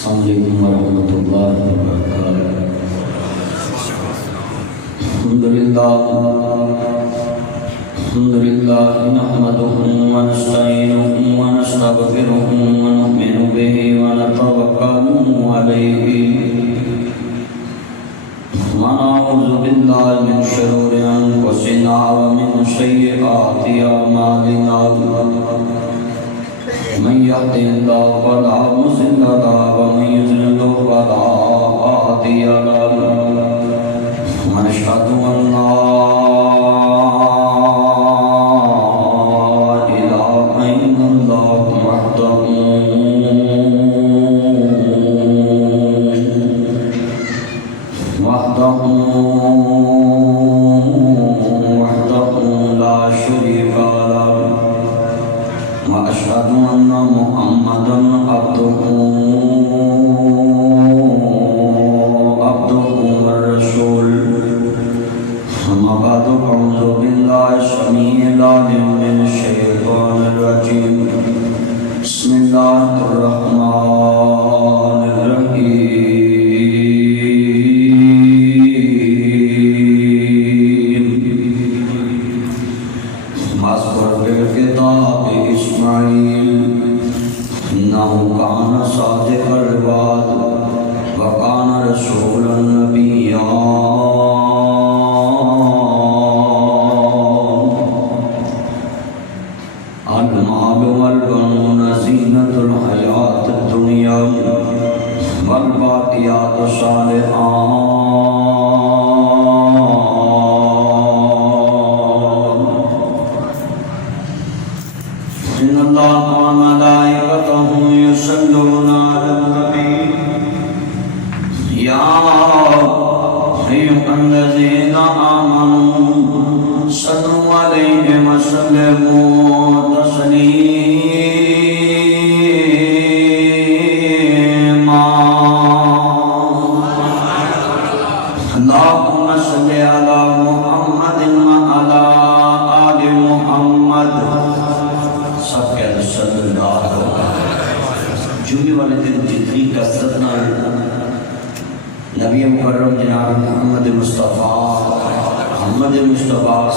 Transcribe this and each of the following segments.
السلام علیکم ورحمۃ اللہ وبرکاتہ۔ الحمدللہ نحمدہ ونستعینہ ونستغفرہ ونؤمن بہ ونتوکل علیہ ونعوذ باللہ من شرور انفسنا ومن سیئات اعمالنا من يهده الله فلا مضل له ومن يضلل فلا هادي له ونشهد أن لا إله إلا الله وحده لا شريك له وأشهد أن محمدا عبده ورسوله أما بعد أعوذ بالله السميع العليم من الشيطان الرجيم بسم الله الرحمن الرحيم واذكر في الكتاب إسماعيل إنه كان صادق الوعد وكان رسولا نبيا المال والبنون زينة الحياة الدنيا والباقيات الصالحات إن الله وملائكته يصلون على النبي يا أيها الذين آمنوا صلوا عليه وسلموا تسليما اللهم صل على محمد وعلى آل محمد سب کہتے صلی اللہ علیہ وسلم۔ جمعے والے دن جتنی کثرت نال نبی مکرم جناب محمد مصطفیٰ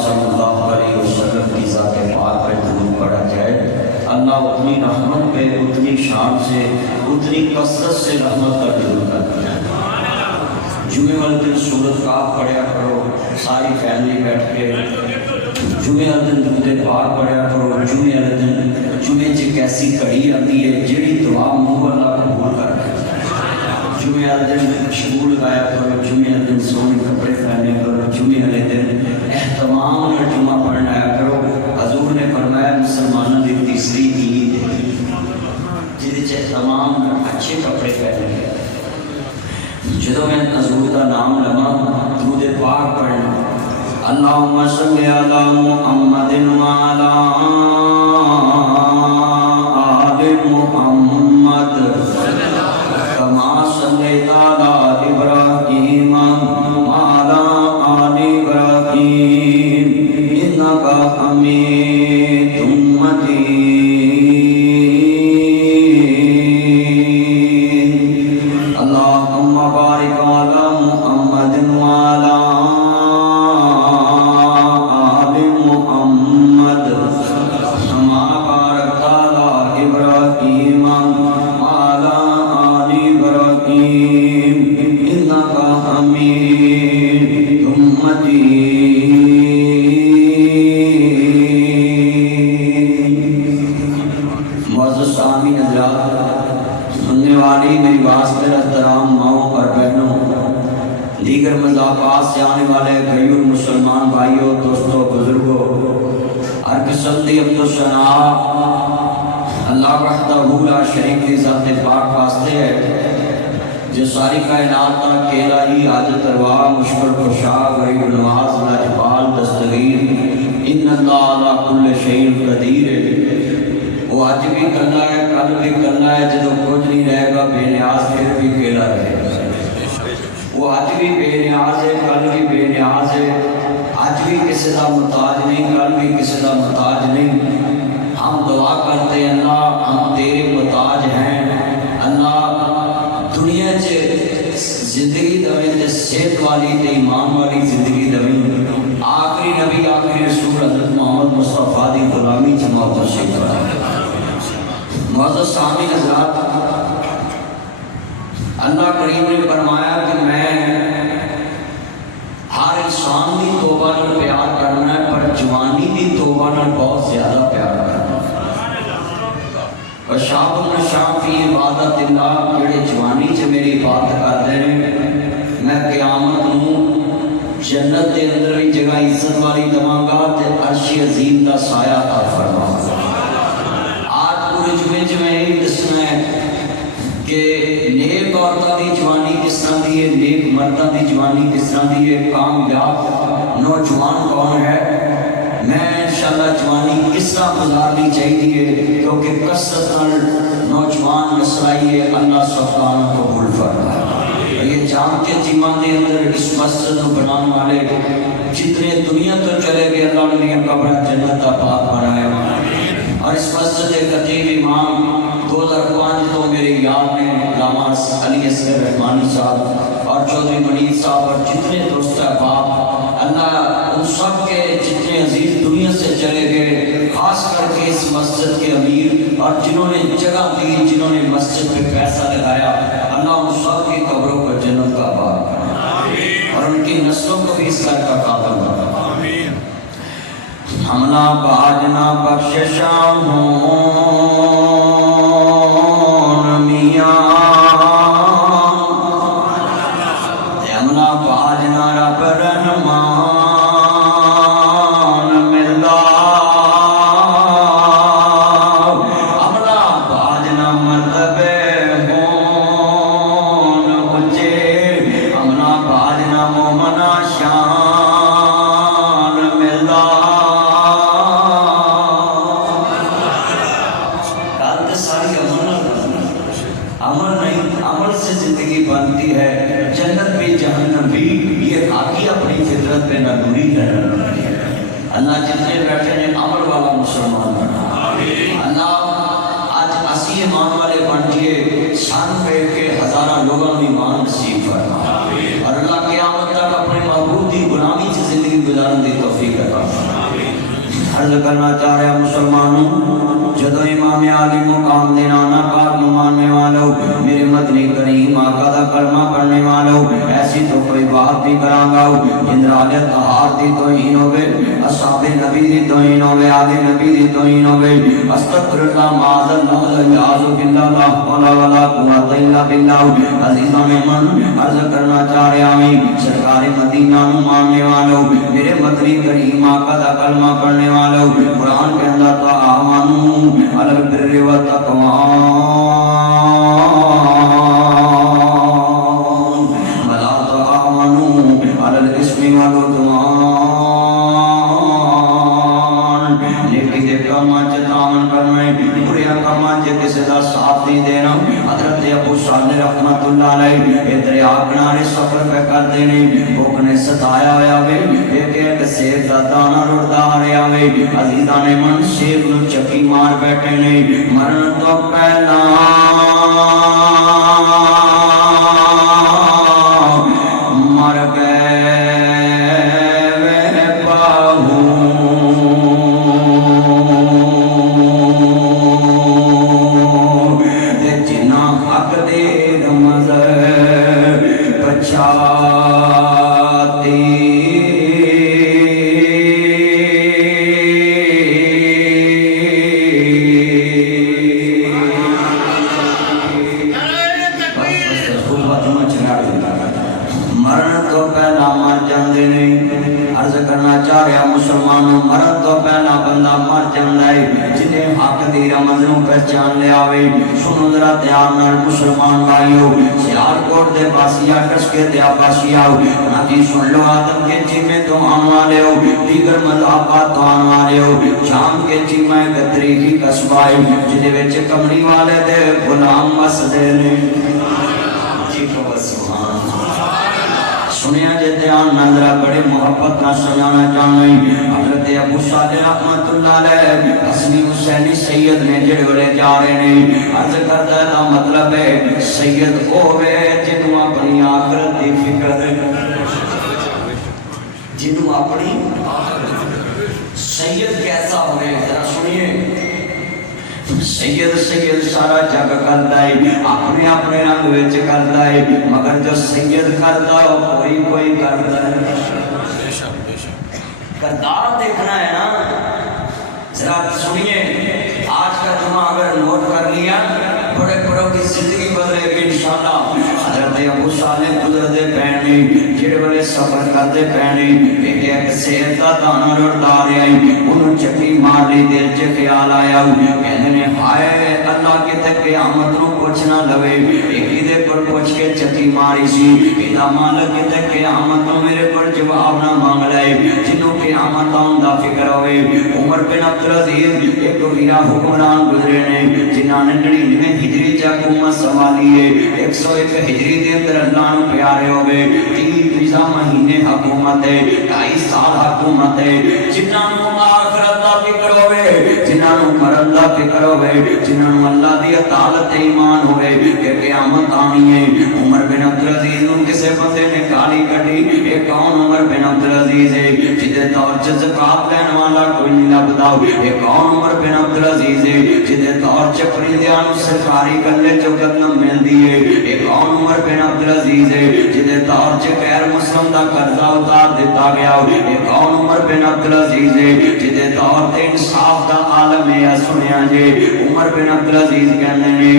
صلی اللہ علیہ وسلم کی ذات پاک پر درود پڑھا جائے، اللہ اتنی رحمت پہ اتنی شان سے اتنی کثرت سے رحمت کا درود کرتا ہے۔ جمعے والے دن سورۃ کاف پڑھیا کرو، ساری فیملی بیٹھ کے جمعے والے دن درود پاک پڑھیا کرو۔ جمعے والے دن جمعے چ کیسی کڑی آتی ہے جیڑی دعا منہ اللہ قبول کر کے۔ جمعے والے دن شمول لگایا کرو، جمعے والے دن سونے کپڑے پہنے کرو، جمعے والے دن اہتمام نال جمعہ پڑھنا آیا کرو۔ حضور نے فرمایا مسلمانوں کی تیسری عید جہد اہتمام اچھے کپڑے پہنے گئے۔ جدوں میں حضور کا نام لواں درود پاک پڑھنا، اللہم صلی علی محمد وعلی آل محمد کما صلیت علی ابراہیم وعلی آل ابراہیم انک حمید مجید اللہم بارک علی محمد وعلی آل محمد کما بارکت علی ابراہیم وعلی آل ابراہیم انک حمید مجید۔ معزز سامعین حضرات، سننے والی میری باز پر احترام ماؤں اور بہنوں، دیگر مذاقات سے آنے والے غیور مسلمان بھائیوں، دوستوں، بزرگوں، ہر قسم دی عبد و ثنا اللہ وحدہ لا شریک کی ذات پاک واسطے ہے جو ساری کائنات کا اکیلا ہی حاجت روا، مشکل کشا، غریب نواز، لاجپال، دستگیر، ان اللہ علی کل شیء قدیر ہے۔ وہ آج بھی کرنا ہے، کل بھی کرنا ہے، جدو کچھ نہیں رہے گا بے نیاز پھر بھی اکیلا رہے گا۔ وہ آج بھی بے نیاز ہے، کل بھی بے نیاز ہے، آج بھی کسی کا محتاج نہیں، کل بھی کسی کا محتاج نہیں۔ ہم دعا کرتے ہیں اللہ ہم تیرے محتاج ہیں، اللہ دنیا زندگی دویں تے صحت والی تے ایمان والی زندگی دویں آخری نبی آخری رسول حضرت محمد مصطفیٰ دی غلامی جماعت تشریف فرما معزز سامعین حضرات اللہ کریم نے فرمایا کہ میں ہر انسان دی توبہ نال پیار کرنا ہے پر جوانی دی توبہ نال بہت زیادہ پیار کرنا وشاب النشام فی عبادت اللہ جڑے جوانی چ میری عبادت کرتے ہیں میں قیامت نوں جنت دے اندر بھی جگہ عزت والی دواں گا تے عرش عظیم دا سایہ عطا فرماواں آج پورے جمعے چ میں یہ دسنا ہے کہ نیک عورتاں دی جوانی کس طرح دی ہے نیک مرداں دی جوانی کس طرح دی ہے کامیاب نوجوان کون ہے میں انشاءاللہ جوانی کس طرح گزارنی چاہیے کیونکہ کثرت نال نوجوان مسئلہ ہے اللہ سبحانہ قبول فرمائے یہ جام کے جیمان دے اندر اس مسجد کو بنانے والے جتنے دنیا تو چلے گئے اللہ نے قبر جنت آباد بنائے اور اس مسجد کے خطیب امام 2005 تو میرے یاد میں علامہ علی اصغر رحمانی صاحب اور چودھری منیر صاحب اور جتنے دوست احباب اللہ ان سب کے جتنے عزیز دنیا سے چلے گئے خاص کر کے اس مسجد کے امیر اور جنہوں نے جگہ دی جنہوں نے مسجد پہ پیسہ لگایا اللہ ان سب کی قبروں کو جنت کا آباد کرے اور ان کی نسلوں کو بھی اس گھر کا قابل بنا حملہ باجنا بخششاں ہوں میاں حملہ باجنا رب رحمان ملدا حملہ باجنا مرتبے ہون اچے حملہ باجنا مومنہ شان ملدا عمل سے زندگی بنتی ہے جنت بھی جہنم بھی یہ باقی اپنی فطرت پہ نادوری ہے اللہ جتنے بیٹھے ہیں عمل والا مسلمان بنا اللہ آج اسی ایمان والے بن کے سن پہ کے ہزارہ لوگوں میں ایمان نصیب فرما اور اللہ قیامت تک اپنے محبوب کی غلامی سے زندگی گزارنے دی توفیق عطا فرما عرض کرنا چاہ رہا مسلمانوں جدو امام عالی مقام دینانا پاک ماننے والوں میرے مدنی کریم آقا دا کلمہ پڑھنے والوں ایسی تو کوئی بات بھی کرانگا جندرالت طہار دی توہین ہوئے اصحاب نبی دی توہین ہوئے آل نبی دی توہین ہوئے استغفر اللہ معاذ اللہ الیاذ باللہ لا حول ولا قوت الا باللہ عزیزاں من عرض کرنا چاہ رہا ہوں سرکار مدینہ ماننے والوں میرے مدنی کریم آقا دا کلمہ پڑھنے والوں قرآن کے اندر تعاونوا علی البر والتقوی ولا تعاونوا علی الاثم والعدوان نیکی دے کاماں چ تعاون کرنا برے کاماں چ کسی دا ساتھ نہیں دینا حضرت ابو صالح رحمۃ اللہ علیہ اے دریا کنارے سفر پہ کرتے نے بھوک نے ستایا ہوا وے ایک ایک سیب دا دانہ رڑدا آ رہا وے عزیزاں نے من سیب نو چکی مار بیٹھے نے مرن تو پہلا مر گئے مرن تو پہلا مر جاندے نہیں عرض کرنا چاہ رہا مسلمانوں مرن تو پہلا بندہ مر جاندہ ہے جنہیں حق دی رمضوں پہچان لے آوے سنو ذرا تیار نال مسلمان بھائیو سیار کوٹ دے پاسیا کشکے دے آپاسی آو ناجی سن لو آدم کے چیمیں تو آن والے ہو دیگر مذاقات تو آن والے ہو شام کے چیمیں قدری کی قصبائی جنہیں ویچے کمڑی والے دے غلام مسدے نے جی کو سبحان سنیا جے دھیان نظرہ بڑے محبت نہ سنانا چاہوں حضرت ابو صالح رحمت اللہ علیہ حسنی حسینی سید نے جڑے والے جا رہے ہیں عرض کرتا ہے مطلب ہے سید ہوئے جنہوں اپنی آخرت دی فکر ہے جنہوں اپنی سید کیسا ہوئے ذرا سنیے سید سید سارا جگ کرتا ہے اپنے اپنے رنگ وچ کرتا ہے مگر جو سید کرتا ہے کوئی کرتا ہے کردار دیکھنا ہے نا ذرا سنیے آج کا جمعہ اگر نوٹ کر لیا بڑے بڑوں کی زندگی بدلے گی انشاءاللہ حضرت ابو صالح گزرتے پہنے جڑے والے سفر کرتے پہنے ایک صحت کا دانا رڑتا رہا انہوں چکی مار لی دل چ خیال آیا کہنے نے ہائے اللہ کے تک قیامت نو پوچھنا لوے ایک دے پر پوچھ کے چکی ماری سی ادا مالک کے تک قیامت نو میرے پر جواب نہ مانگ لائے جنہوں قیامت آن دا فکر ہوئے عمر بن عبدالعزیز ایک ویرا حکمران گزرے نے جنہاں نے 99 ہجری چا حکومت سنبھالی ہے 101 ہجری دے اندر اللہ نو پیارے ہوئے 30 مہینے حکومت ہے 2.5 سال حکومت ہے جنہاں نو آخرت دا فکر ہوئے جنہاں نو مرد دا فکر ہوئے جنہاں نو اللہ دی عطالت ایمان ہوئے کہ قیامت آنی ہے عمر بن عبدالعزیز نو کسے بندے نے گالی کٹی ایک کون عمر بن عبدالعزیز ہے جدے دور چ زکات لین والا کوئی نہیں لبدا ایک کون عمر بن عبدالعزیز ہے جدے دور چ پریندیاں نو سرکاری گلے چ قدم ملدی ہے ایک کون عمر بن عبدالعزیز ہے جدے دور چ غیر مسلم دا قرضہ اتار دیتا گیا ایک کون عمر بن عبدالعزیز ہے جدے دور تے انصاف دا عالم ہے سنیا جے عمر بن عبدالعزیز کہندے نے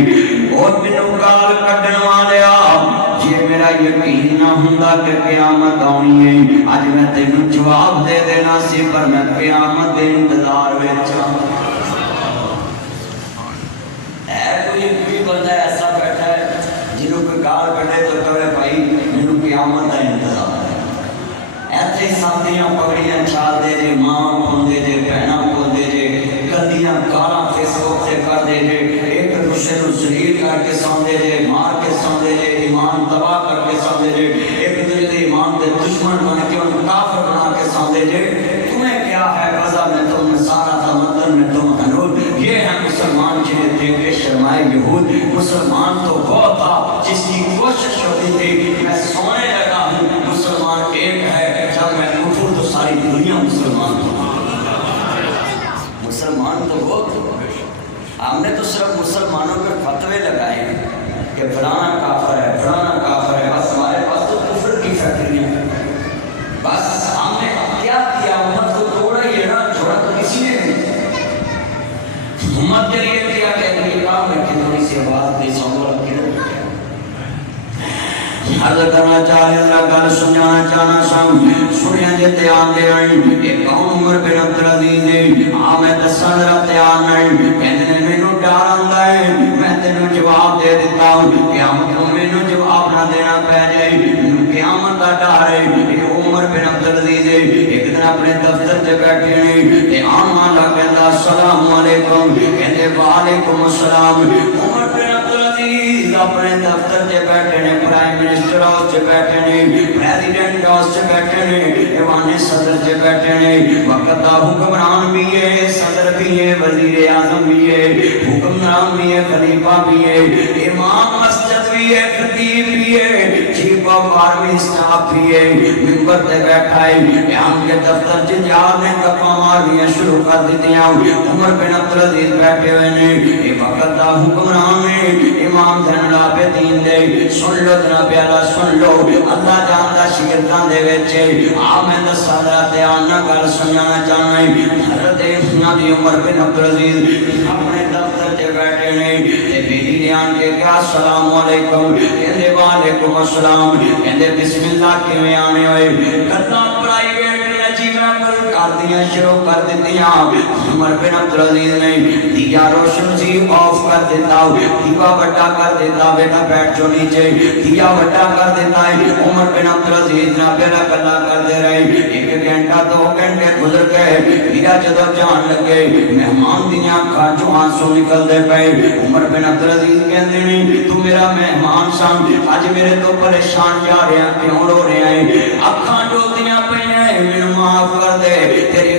اور مینوں گال کڈن والیا جے میرا یقین نہ ہوندا کہ قیامت آنی ہے اج میں تینوں جواب دے دینا سی پر میں قیامت دے انتظار وچ کوئی بندہ ایسا بیٹھا ہے جنہوں کوئی گال کڈے تو کہے بھائی مینوں قیامت دا انتظار ہے ایتھے ساتھیاں پگڑیاں چھال دے جے ماں کھوندے جے بہناں کھوندے جے گندیاں گالاں فیس بک تے کر دے جے ایک دوسرے نوں ذلیل کر کے سوندے جے مار کے سوندے جے ایمان تباہ کر کے سوندے جے ایک دوسرے دے ایمان دے دشمن بن کے ان کافر بنا کے سوندے جے تمہیں کیا ہے غزہ میں تم نصارہ تمدن میں تم حنود یہ ہے مسلمان جنہیں دیکھ کے شرمائے یہود مسلمان تو وہ تھا جس کی کوشش ہوتی تھی میں سونے لگا ہوں مسلمان ایک ہے جب میں اٹھوں تو ساری دنیا مسلمان ہوں مسلمان تو وہ ہم نے تو صرف مسلمانوں پر فتوے لگائے کہ فلانا کافر ہے فلانا کافر ہے بس ہمارے پاس تو کفر کی فیکٹریاں بس ہم نے کیا کیا امت کو توڑا ہی ہے نا چھوڑا تو کسی نے نہیں امت کے لیے کیا کہ کام ہے کہ تھوڑی سی آواز دے سونگو رکھ کے عرض کرنا چاہے اللہ گل سنانا چاہنا سنیا جے تیار دے آئی ایک کون عمر بن عبدالعزیز ہے میں دسن ذرا تیار نہیں کہتے ہیں مینوں ڈر آندا ہے میں تینوں جواب دے دیتا ہوں قیامت نوں مینوں جواب نہ دینا پے جائے مینوں قیامت دا ڈر ہے یہ عمر بن عبدالعزیز ہے ایک دن اپنے دفتر تے بیٹھے نے تے آن والا کہندا السلام علیکم کہندے وعلیکم السلام عمر بن عبدالعزیز اپنے دفتر تے بیٹھے نے پرائم منسٹر ہاؤس تے بیٹھے نے پریزیڈنٹ ہاؤس تے بیٹھے نے ایوان صدر تے بیٹھے نے وقت دا حکمران بھی ہے صدر بھی ہے وزیر اعظم بھی ہے حکمران بھی ہے خلیفہ بھی ہے امام مسجد بھی ہے خطیب بھی ہے چیف آف آرمی اسٹاف بھی ہے ممبر تے بیٹھا ہے بیان کے دفتر چ جا نے گپاں مارنیاں شروع کر دتیاں عمر بن عبدالعزیز بیٹھے ہوئے نے یہ وقت دا حکمران ہے امام زین العابدین دے سن لو جناب اعلی سن لو اللہ جاندا شگرداں دے وچ میں دساں ذرا دھیان نال گل سنانا چاہنا ہے حضرت نبی عمر بن عبدالعزیز اپنے دفتر تے بیٹھے نے تے بیٹی نے آن کے کہا السلام علیکم کہندے وعلیکم السلام کہندے بسم اللہ کیویں آنے ہوئے گلاں پرائیویٹ کردیاں شروع کر دیتیاں عمر بن عبدالعزیز نے دیا روشن سی آف کر دیتا دیوا بڑا کر دیتا بیٹا بیٹھ جو نیچے دیا بڑا کر دیتا ہے عمر بن عبدالعزیز نہ بیلا کلا کر دے رہے ایک گھنٹہ 2 گھنٹے گزر گئے میرا جدو جان لگے مہمان دیاں کھاچوں آنسو نکل دے پے عمر بن عبدالعزیز کہندے نے تو میرا مہمان سن اج میرے تو پریشان جا رہے ہیں کیوں رو رہے ہیں اکھاں ڈولدیاں پئیاں مینوں معاف کر دے تیری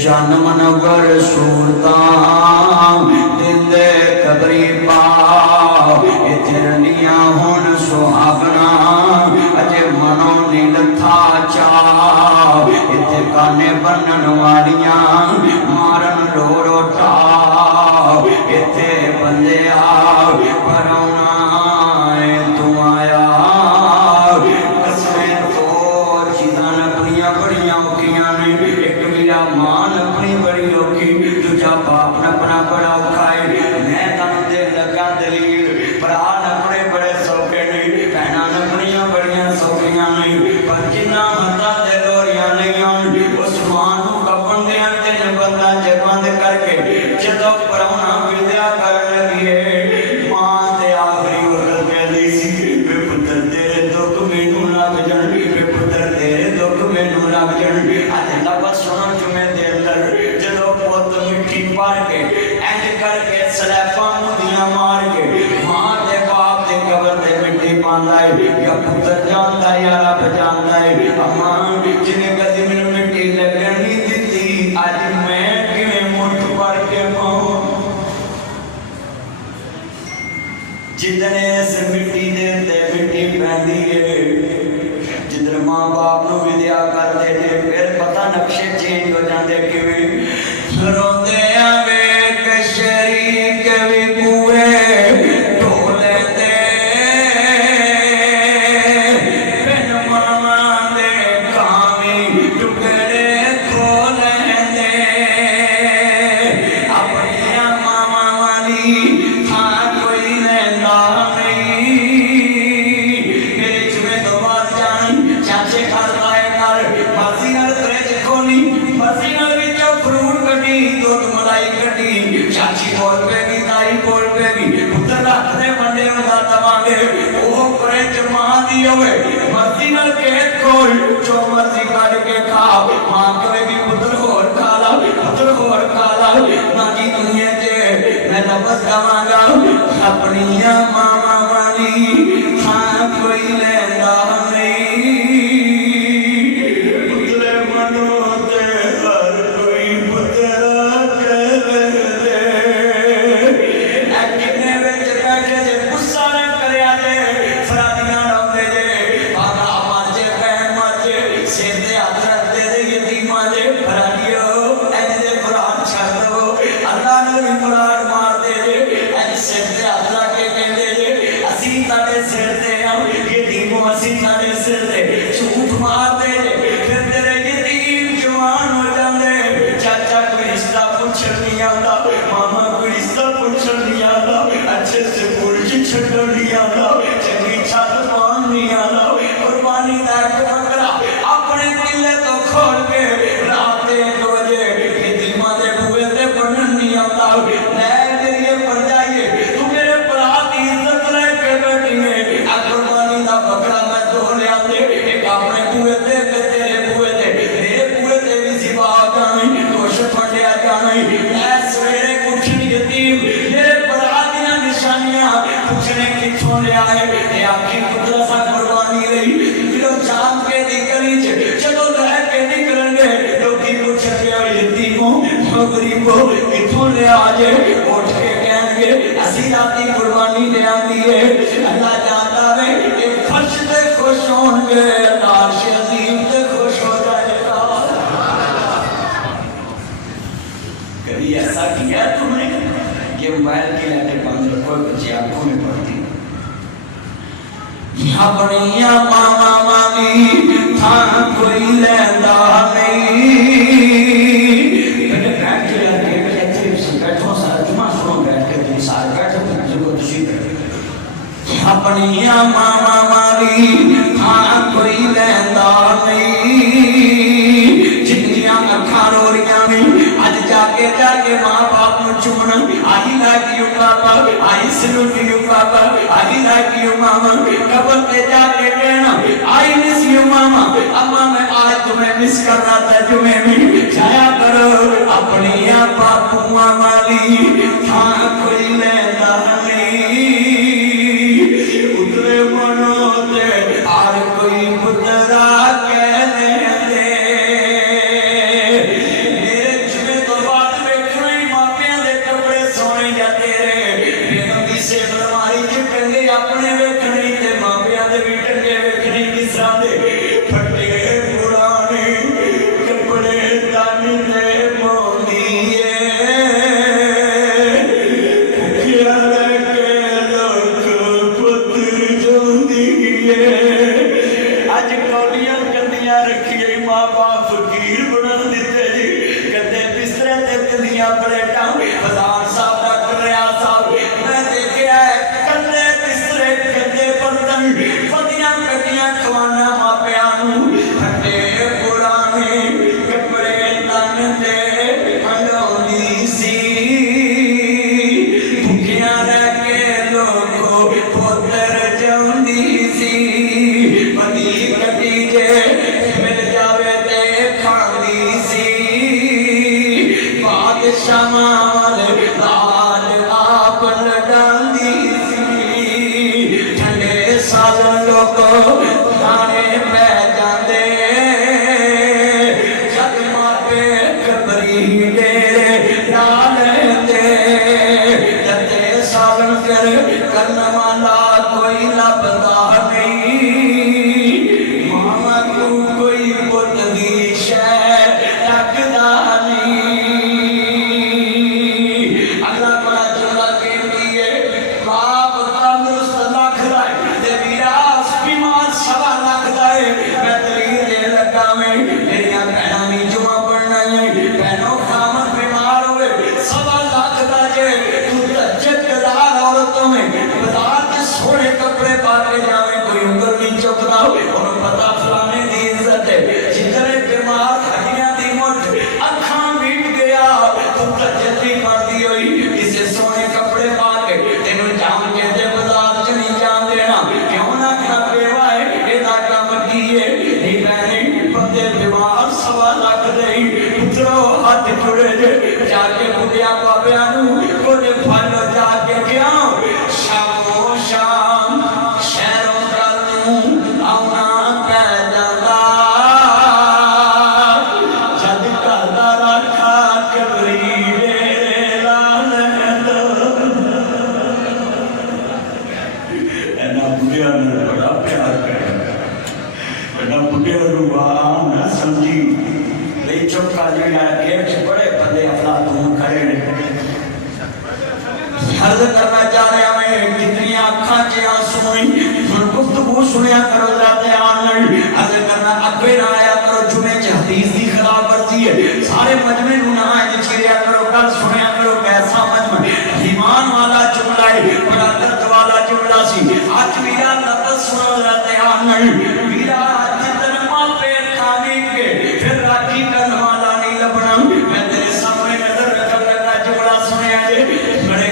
جان منور سلطان دندے قبری پا اترنیاں ہون سہاگنا اجے منو نیلتھا چا اتھے کانے بنن والیاں مارن رو روٹا اتھے بندے آ پرونا تو آیا قسمیں تو چیزاں اپنیاں بڑیاں اوکیاں نے ایک میرا مان اپنی بڑی اوکی دوجا باپ اپنا بڑا اوکھائے میں تم دے لگا دلیل بران اپنے بڑے سوکے نہیں بہنان اپنیاں بڑیاں سوکیاں نہیں پر جنہ مطا دے لوریاں نہیں آن اس مانو کپن دیاں تین بندہ جباند کر کے جدو پرونا بدیا کر لگیے مان دے آخری وقت میں دیسی بے پتر تیرے دکھ میں نونا بجن بے پتر تیرے دکھ میں نونا بجن آتے لبا سنو جمعے دے اندر جدو پوت مٹھی پار کے اینج کر کے سلیفاں مدیاں مار کے ماں دے باپ دے قبر دے مٹھی باندھائی یا پتر جاندہ یا رب جاندائی اما جنہیں کدی میں مٹھی لگنی دیتی آج میں کیویں مٹھ پار کے ماں جتنے سے مٹی دیتے مٹی پہنی ہے جدر ماں باپ نو ودیا کر دے دے پھر پتہ نقشے چینج ہو جاندے کیویں روندے آوے کشریک وی پورے ٹولے دے بن ماما دے کامی ٹکڑے کھولے دے اپنی ماما والی ہاں کوئی لیندہ نہیں میرے چوے دو بار جان چاچے کھار لائے کر مرزینر تریج کھونی مرزینر وچو فروٹ کٹی دودھ ملائی کٹی چاچی بول پہ گی دائی بول پہ گی پتر رکھنے بندے ادا دوانگے وہ پریج ماں دی ہوئے مرزینر کہت کھول جو مرزی کھاڑ کے کھا ماں کوئے گی پتر خور کھالا نا جی دنیا جے میں لبس دوانگا اپنی ماما والی ہاں کوئی لیندہ نہیں پتر منو تے ہر کوئی پتر کہہ دے ایکنے ویچ بیٹھے جے غصہ نہ کرے آجے فرادیاں رو دے جے باغا مار جے بہن مار جے سیر دے آدرت دے دے یتیم آجے فرادیو ایج دے فراد چھڑ دو اللہ نے بھی فراد مار دے جے ایج سیر دے آدرت کے کہندے جے اسی تاڑے سیر دے ہم یتیموں اسی تاڑے سیر دے چھوٹ مار دے جے پھر تیرے یتیم جوان ہو جاندے چاچا کوئی رشتہ پوچھر نہیں آتا ماما کوئی رشتہ پوچھر نہیں آتا اچھے سے پورچی چھڑ نہیں آتا چنگی چھات مان نہیں آتا قربانی دائک بکرا اپنے قلعے تو کھول کے رات ایک بجے یتیمہ دے بوئے دے پڑھن نہیں آتا لے میرے پڑ جائیے تو میرے پڑھا کی عزت لے کے بیٹی میں قربانی دا بکرا میں دو لے آتے ایک اپنے بوئے دے تیرے بوئے دے میرے بوئے دے بھی زبا جانے کوشش پڑھے آ جانے اے سویرے کچھن یتیم میرے پڑھا دینا نشانیاں کچھنے کی چھوڑے آئے اے آنکھی قدرہ سا قربانی رہی پھرو چاند کے نکلی چلو لہ کے نکلن گے لوگی کچھ کے اور یتیموں غریبوں اتھوں لے آجے اٹھ کے کہیں گے اسی راتی قربانی لے آندی ہے اللہ جانتا ہے ایک فرش دے خوش ہون گے عرش عظیم دے خوش ہو جائے گا کبھی ایسا کیا تم نے یہ موبائل کی لائٹیں بند رکھو بچے آنکھوں میں پڑتی اپنی ماما مامی تھا کوئی لیندہ نہیں بیٹے بیٹھ کے لگے بیٹھو سارا جمعہ سنو بیٹھ کے تھی سارے بیٹھو جو کو تشریف بیٹھے اپنی ماما مامی تھا کوئی لیندہ نہیں جتنیاں اکھاں رو رہیاں میں آج جا کے جا کے ماں باپ نو چومنا I like you papa I salute you papa I like you mama قبر پہ جا کے کہنا آئی مس یو ماما اما میں آج تمہیں مس کر رہا تھا جمعے میں جایا کرو اپنی آپا پوما والی تھا کوئی لینا نہیں اترے منو دے آر کوئی پترا کہنے دے میرے جمعے تو بات میں کھڑی ماپیاں دے کپڑے سونے جاتے رہے بیگمی سے فرمائی جو کنگے اپنے ویکھنی تے ماپیاں دے بھی کنگے ویکھنی کس طرح دے پھٹے پرانے کپڑے تن دے موندیے کیا لگے لوگ پتر جوندیے آج کولیاں کندیاں رکھیے ماں باپ فقیر بنا دیتے جی کندے بسترے تے کندیاں پلیٹاں ہزار صاحب ڈاکٹر ریاض صاحب میں دیکھے آئے کندے بسترے کندے برتن فدیاں کٹیاں کھوانا ماں پیانو پھٹے پرانے کپڑے تن دے پھلونی سی بھکیاں رہ کے لوگوں پتر جوندی سی بدی کٹی جے مل جاوے تے کھاندی سی بادشاہ مال لال آپ لڈاندی سی ٹھنڈے سالن لوگوں کھانے پہ جاندے جگ ماپے کبری ڈیرے ڈالیں دے ٹھنڈے سالن کرنا والا کوئی لبدا نہیں ماما کو کوئی بتگی شہ رکھدا نہیں اللہ بڑا جملہ کہتی ہے باپ تندرست لکھ لائے دے ویراس بیمار سوا لکھ لائے میں تریر دے لگا میں میریاں بہناں بھی جمعہ پڑھنا ہے بہنوں خامد بیمار ہوئے سوا لکھ دا جے تو تجدار عورتوں میں بازار کے سونے کپڑے پاتے جاویں کوئی انگل نہیں چکتا انہوں پتا فلانے دی عزت ہے جتنے بیمار ہڈیاں دی مٹھ اکھاں بیٹ گیا تو تجدی مردی ہوئی کسے سونے کپڑے پاتے تینوں جام کے دے بازار چنی جان دینا کیوں نہ کھا بیوائے ایدہ کام کیے نہیں بہنیں بندے بیمار سوا لکھ دیں پتروں ہاتھ جڑے جے جا کے بھگیا پاپیانو کونے پھلو جا کے کیا شام و شام شہروں کرنوں آنا پیدا جد کردہ رکھا کبری ڈیرے لالیں اینا بڑیا نے بڑا پیار کریں اینا بڑیا روان سمجھی لئی چکا جنگا گیٹ بڑے بندے افلاطون کھڑے عرض کرنا چاہ رہے ہمیں کتنی آنکھاں چے آنسوئیں پھر گفتگو سنیا کرو ذات آنگل عرض کرنا اکوے نہ آیا کرو جمعے چے حدیث دی خلاف ورزی ہے سارے مجمع نہ آئے چھڑیا کرو کل سنیا کرو کیسا مجمع ایمان والا جملہ ہے بڑا درد والا جملہ سی آج میرا لفظ سنو ذات آنگل میرا جتن ماں پیر کھانے کے پھر راکی کرن والا نہیں لبنا میں تیرے سامنے نظر رکھا لگا جملہ سنیا جے بڑے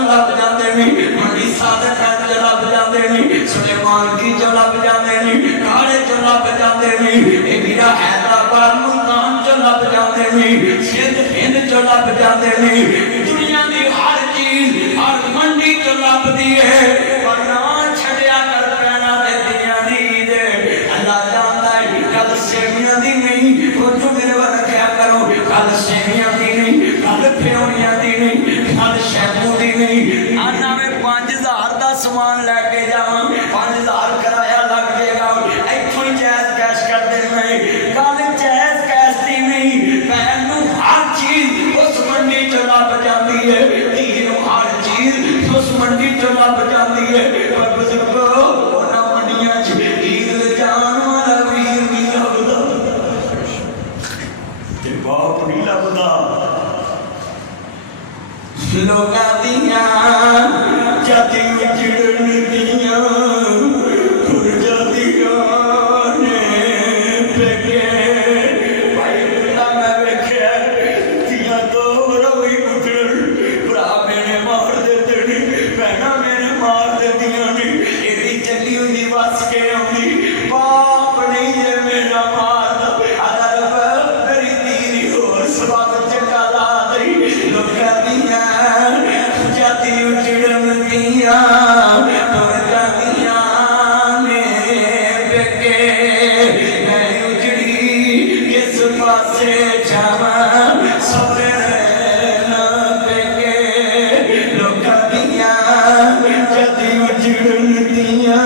لب جاندے نہیں منڈی صادق ہے جو لب جاندے نہیں سلیمان کی جو لب جاندے نہیں کھاڑے جو لب جاندے نہیں اے میرا حیدرآباد ملتان جو لب جاندے نہیں سندھ ہند جو لب جاندے نہیں دنیا دی ہر چیز ہر منڈی جو لب دی ہے ورنہ چھڑیا کر پینا دے دنیا دی دے اللہ جانتا ہے کل سیمیاں دی نہیں وہ جو میرے وقت کیا کرو کل سیمیاں دی نہیں کل پھیونیاں دی نہیں کل شیمو دی نہیں آنا میں 5000 دا سامان لے کے جاؤں 5000 کرایہ لگ دے گا ایتھوں ہی جائز کیش کر دے میں کل جائز کیش دی نہیں پہنوں ہر چیز اس منڈی چلا بجاندی ہے تینوں ہر چیز اس منڈی چلا جاتی اجڑن دیاں ٹر جاندیاں نے پیکے بھائی اللہ میں ویکھیا تیاں تو روئی اٹھن برا میرے مار دیتے نے بہنا میرے مار دیتیاں نے ایڈی چلی ہوئی بس کے آؤندی باپ نہیں جے میرا ماردا اگر میری تیری ہور سبق چنگا لا دئی لوکاں دیاں جاتی اجڑن دیاں ٹر جاندیاں نے پیکے میں اجڑی کس پاسے جاواں سونے رہنا پیکے لوکاں دیاں جاتی اجڑن دیاں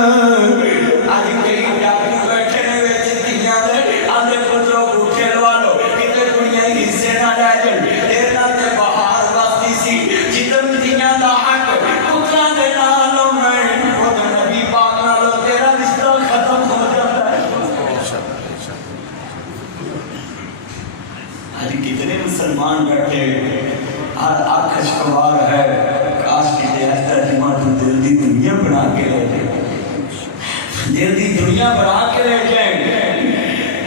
اج کئی ڈاکٹر بیٹھے نے وچ دیاں دے آندے پترو بھوکے لوا لو کتے کڑیاں حصے نہ رہ جان دیر نال تے بہار واسطی سی جتن دیاں دا حق پتراں دے نال میں خود نبی پاک نال تیرا رشتہ ختم ہو جاتا ہے آج کتنے مسلمان بیٹھے ہر آنکھ اشکوار ہے کاش کتے اس ترجمہ تو دل دی دنیا بنا کے لے جائیں دل دی دنیا بنا کے لے جائیں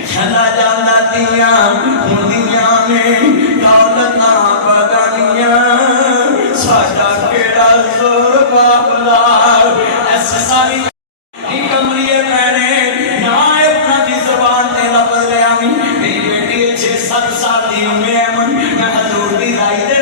چلا جانا دیاں ہندیاں میں دولتاں بدنیاں ساڈا کیڑا زور بابلا ایسے ساری کمریے میں نے نہ اپنا دی زبان تے لفظ لے آمی میری بیٹی 6-7 سال دی میں ایمن میں حضور دی رائی دے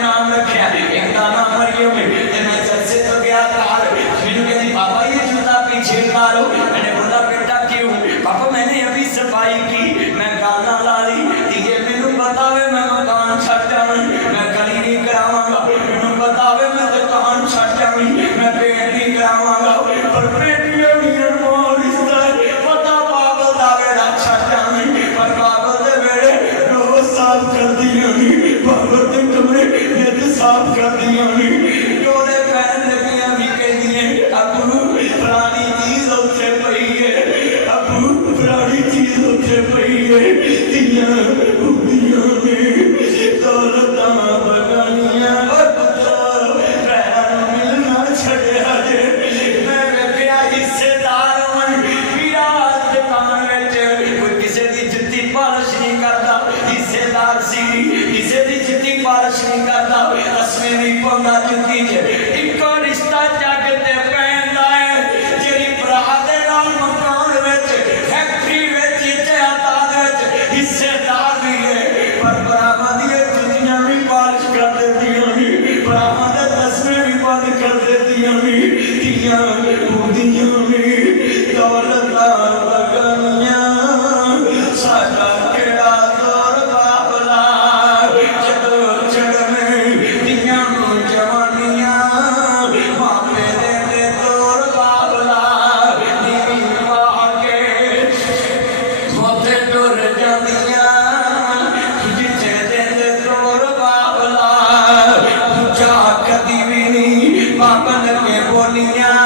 نام رکھیا ایک دانا مریم تے میں چلسے تو گیا کار پھر کہتی بابا یہ جوتا پیچھے مارو میں نے بولا بیٹا کیوں پاپا میں نے ابھی صفائی کی میں گانا لا لی دیئے مینوں بتاوے میں مکان چھٹ جاؤں میں گلی نہیں کراواں گا مینوں بتاوے میں دکان چھٹ جاؤں میں پیٹ نہیں کراواں گا پر بیٹی امیر مور اس طرح پتا پاگل دا بیڑا چھٹ جاؤں پر پاگل دے بیڑے روز صاف کر دیاں پاگل دے کمرے نیت صاف کر دیاں ڈولے پہن لگیاں بھی کہہ دیئے ابو پرانی چیز اتھے پئی ہے ابو پرانی چیز اتھے پئی ہے دیاں ہوندیاں نے دولتاں بگانیاں اور پتر رہن ملنا چھڑیا جے میں ویکھیا حصے دار من پیراز دکان وچ کوئی کسے دی جُتی پالش نہیں کردا حصے دار سی کسے دی جُتی پالش نہیں کردا رسمیں نہیں پوندا جُتی جے ایک رشتہ جگ تے پیندا ہے جیڑی بھرا دے نال مکان وچ فیکٹری وچ جائیداد وچ حصے دار بھی ہے پر بھراواں دی جُتیاں بھی پالش کر دیندیاں نے بھراواں دے رسمیں بھی بند کر دیندیاں نے تیاں ہوندیاں نے دولتاں بگانیاں ساڈا کیڑا زور بابلا جدوں چڑھنے دیاں جوانیاں ماپے دے زور بابلا نیوی پا کے موتے ٹر جاندیاں جتھے دے زور بابلا پوچھا کدی بھی نہیں پابند کے بولیاں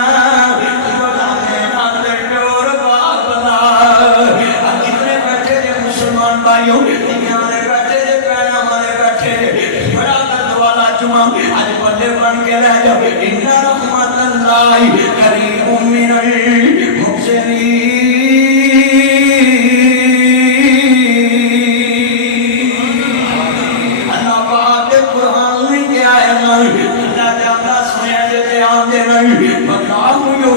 بھائیوں دیاں والے بیٹھے جے پینا والے بیٹھے جے بڑا درد والا جمعہ آج بندے بن کے رہ جاؤ ان رحمت اللہ قریب من المحسنین اللہ پاک قرآن میں کیا ہے اللہ جاندہ سنیا جے دھیان دے نہیں واللہ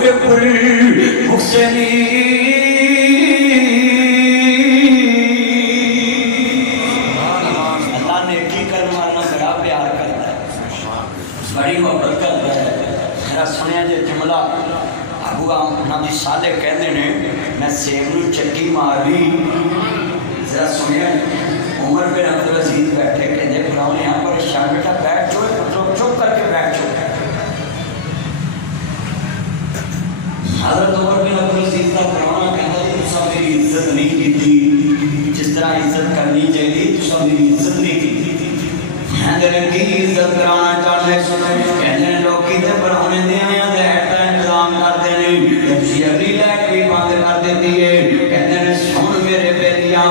یحب المحسنین بڑی محبت کرتا ہے میرا سنیا جے جملہ ابو نبی صادق کہتے ہیں میں سیب نو چکی ماری ذرا سنیا عمر بن عبدالعزیز بیٹھے کہتے فلاں یہاں پر شاہ بیٹا بیٹھ جو چپ کر کے بیٹھ جو حضرت عمر بن عبدالعزیز کا فلاں کہتا ہے تو سب میری عزت نہیں کی تھی جس طرح عزت کرنی چاہیے تو سب میری عزت نہیں کی تھی دل کی عزت کرانا چاہتے سنے کہنے لوگ کی تے بڑھانے دینے دے ایٹا انتظام کر دینے جبسی اگلی لائٹ بھی بند کر دیتی ہے کہنے سن میرے بیٹیاں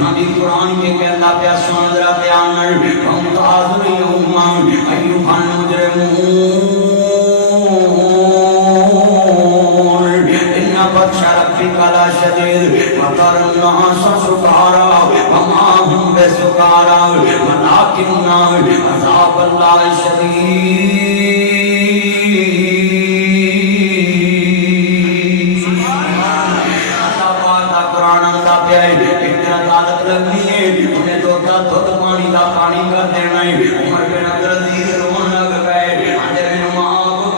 نبی قرآن کے کہ اللہ پیا سن ذرا پیانر ہم تاظر یوم ایوہا مجرمون لیکن عذاب اللہ شدید لگنی ہے انہیں دوتا دھد پانی دا پانی کر دینا ہے عمر بن عبدالعزیز رون لگ گئے آدھے میں معاف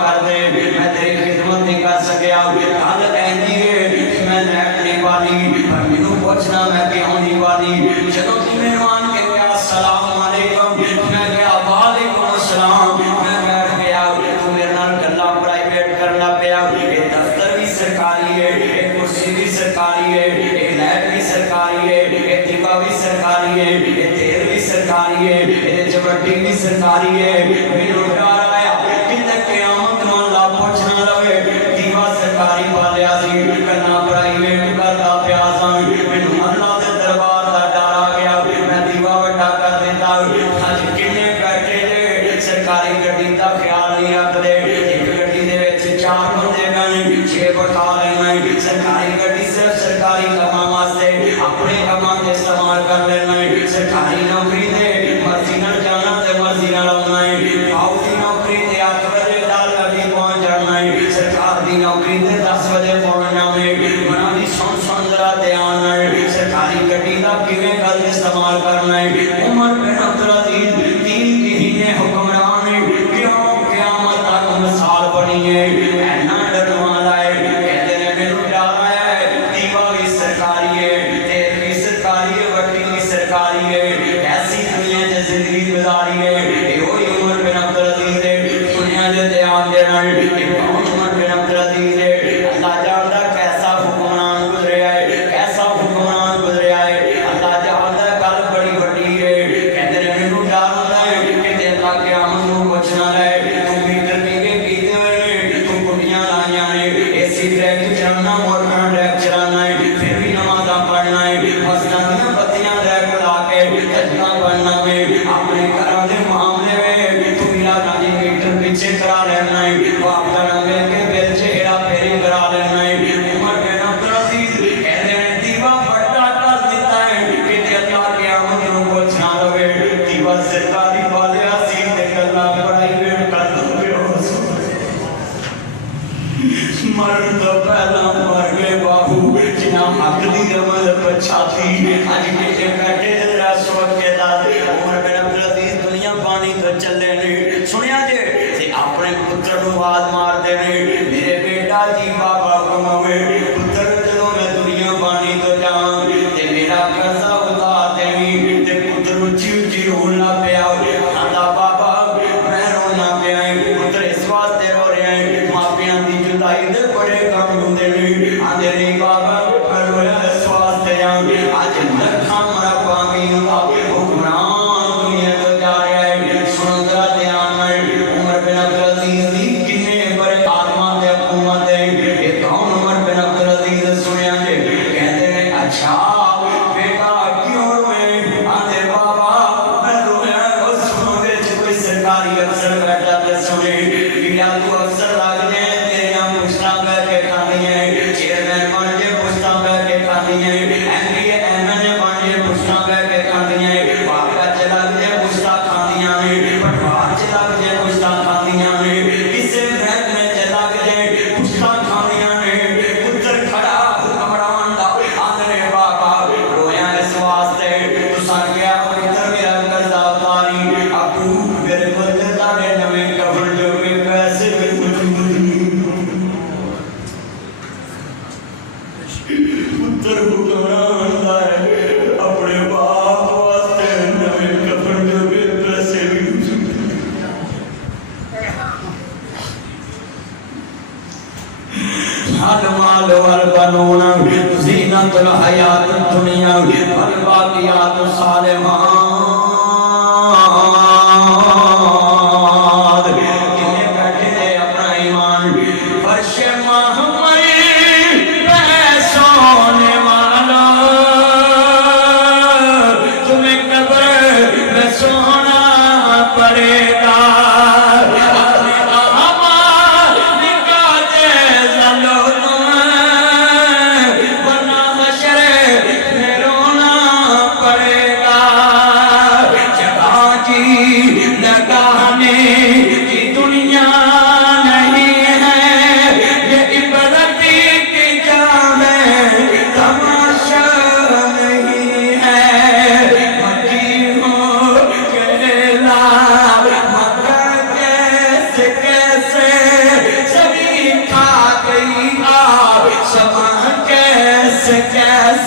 کر دے میں تیری خدمت نہیں کر سکیا حال کہنی ہے میں نیٹ نہیں پالی پر منو پوچھنا میں کیوں نہیں پالی جدو کی مہمان کے گیا السلام علیکم میں گیا وعلیکم السلام میں بیٹھ گیا تو میرے نال گلا پرائیویٹ کرنا پیا یہ دفتر بھی سرکاری ہے یہ کرسی بھی سرکاری ہے یہ نیٹ بھی سرکاری ہے یہ دیوا بھی سرکاری ہے یہ تیل بھی سرکاری ہے یہ چپٹی بھی سرکاری ہے میرے ڈر آیا کہ قیامت میں اللہ پوچھنا لوے دیوا سرکاری والیا سی کرنا پرائیویٹ کرتا پیا سا میرے اللہ دے دربار دا ڈر آ گیا میں دیوا بڑا کر دیتا آج کنے بیٹھے جے سرکاری گڈی دا خیال نہیں رکھتے ایک گڈی دے وچ 4 بندے گئے 6 بٹھا لینا سرکاری گڈی صرف سرکاری کاماں واسطے اپنے کاماں تے استعمال کر لینا سرکاری نوکری تے مرضی نال جانا تے مرضی نال آنا ہے آؤ دی نوکری تے 8 بجے ڈال گڈی پہنچ جانا ہے سرکار دی نوکری تے 10 بجے پہنچنا ہے منا دی سن ذرا دھیان ہے سرکاری گڈی دا کیویں گل استعمال کرنا ہے عمر بن عبدالعزیز 3 مہینے حکمران ہے کیوں قیامت تک مثال بنی ہے اینا ڈرن والا ہے کہتے ہیں میرے ڈر آیا ہے دیوا بھی سرکاری ہے تیل بھی سرکاری ہے وٹی بھی سرکاری ہے ایسی دنیا تے زندگی گزاری ہے اے وہی عمر بن عبدالعزیز ہے دنیا دے دھیان دینا ہے عمر بن عبدالعزیز ہے اللہ جانتا کیسا حکمران گزریا ہے کیسا حکمران گزریا ہے اللہ جانتا گل بڑی بڑی ہے کہتے ہیں میرے ڈر ہوتا ہے کہ تے اللہ قیامت نوں پوچھنا رہے تو میٹر پیگے پیتے ہوئے تو گڈیاں لائیاں نے ایسی ٹریک چلانا موٹر ٹریک چلانا ہے پھر بھی نمازاں پڑھنا ہے مسجداں دیاں بتیاں ٹریک لا کے تجدیداں پڑھنا ہے اپنے گھراں دے معاملے میں تو میرا ناجی میٹر پیچھے کرا لینا ہے وہ اپنا مل کے بل چہرہ پھیری کرا لینا ہے عمر بن عبدالعزیز کہتے ہیں دیوا بڑا کر دیتا ہے کہ تے اللہ قیامت نوں پوچھنا لوے دیوا سرکاری والے اسی تے گلا پرائیویٹ کر دو مرد پہلا مر گئے باہو جنا حق دی عمل پچھاتی آج کتے بیٹھے ذرا سوچ کے داد عمر بن عبدالعزیز دنیا پانی تو چلے نے سنیا جے تے اپنے پتر نوں آواز مار دے نے میرے بیٹا جی بابا کموے پتر جدوں میں دنیا پانی تو جاں تے میرا قرضہ اتار دے تے پتر اچھی اچھی رون لا پیا آندا بابا میں رونا پیا پتر اس واسطے رو رہے ہیں ماپیاں دی جدائی دے بڑے کام ہوندے نے آندے نہیں بابا میں رویا اس واسطے آج لکھاں مربع میاں حکمران دنیا تو جا رہا ہے سنو ذرا دھیان ہے عمر بن عبدالعزیز دی کنے بڑے آدماں دے حکومت ہے یہ کون عمر بن عبدالعزیز سنیا جے کہتے ہیں اچھا بیٹا کیوں روئے آندے بابا میں رویا اس سنو دے کوئی سرکاری افسر بیٹھا تے سنے بیڑا تو افسر لگ جائے تیرے یہاں پوچھنا بیٹھ کے کھانی ہے چیئرمین بن کے پوچھنا بیٹھ کے کھانی ہے ایم پی ایم این اے بن کے پوچھنا بیٹھ کے کھانی ہے واقعہ چلا کے پوچھتا کھانیاں نے پٹوار چلا کے پوچھتا کھانیاں نے کسے محل میں چلا کے پوچھتا کھانیاں نے پتر کھڑا حکمران دا آندنے بابا رویا اس واسطے تو سن گیا پتر میرا قرضہ اتاری ابو میرے بدلے تاڑے نویں کفن جو میں پیسے میں پتر حکمران دا اپنے باپ واسطے نویں کفن جو میں پیسے المال والبنون زینت الحیات الدنیا والباقیات الصالحات کنے بیٹھے تھے اپنا ایمان فرش محمد پہ سونے والا تمہیں قبر پہ سونا پڑے گا پڑے گا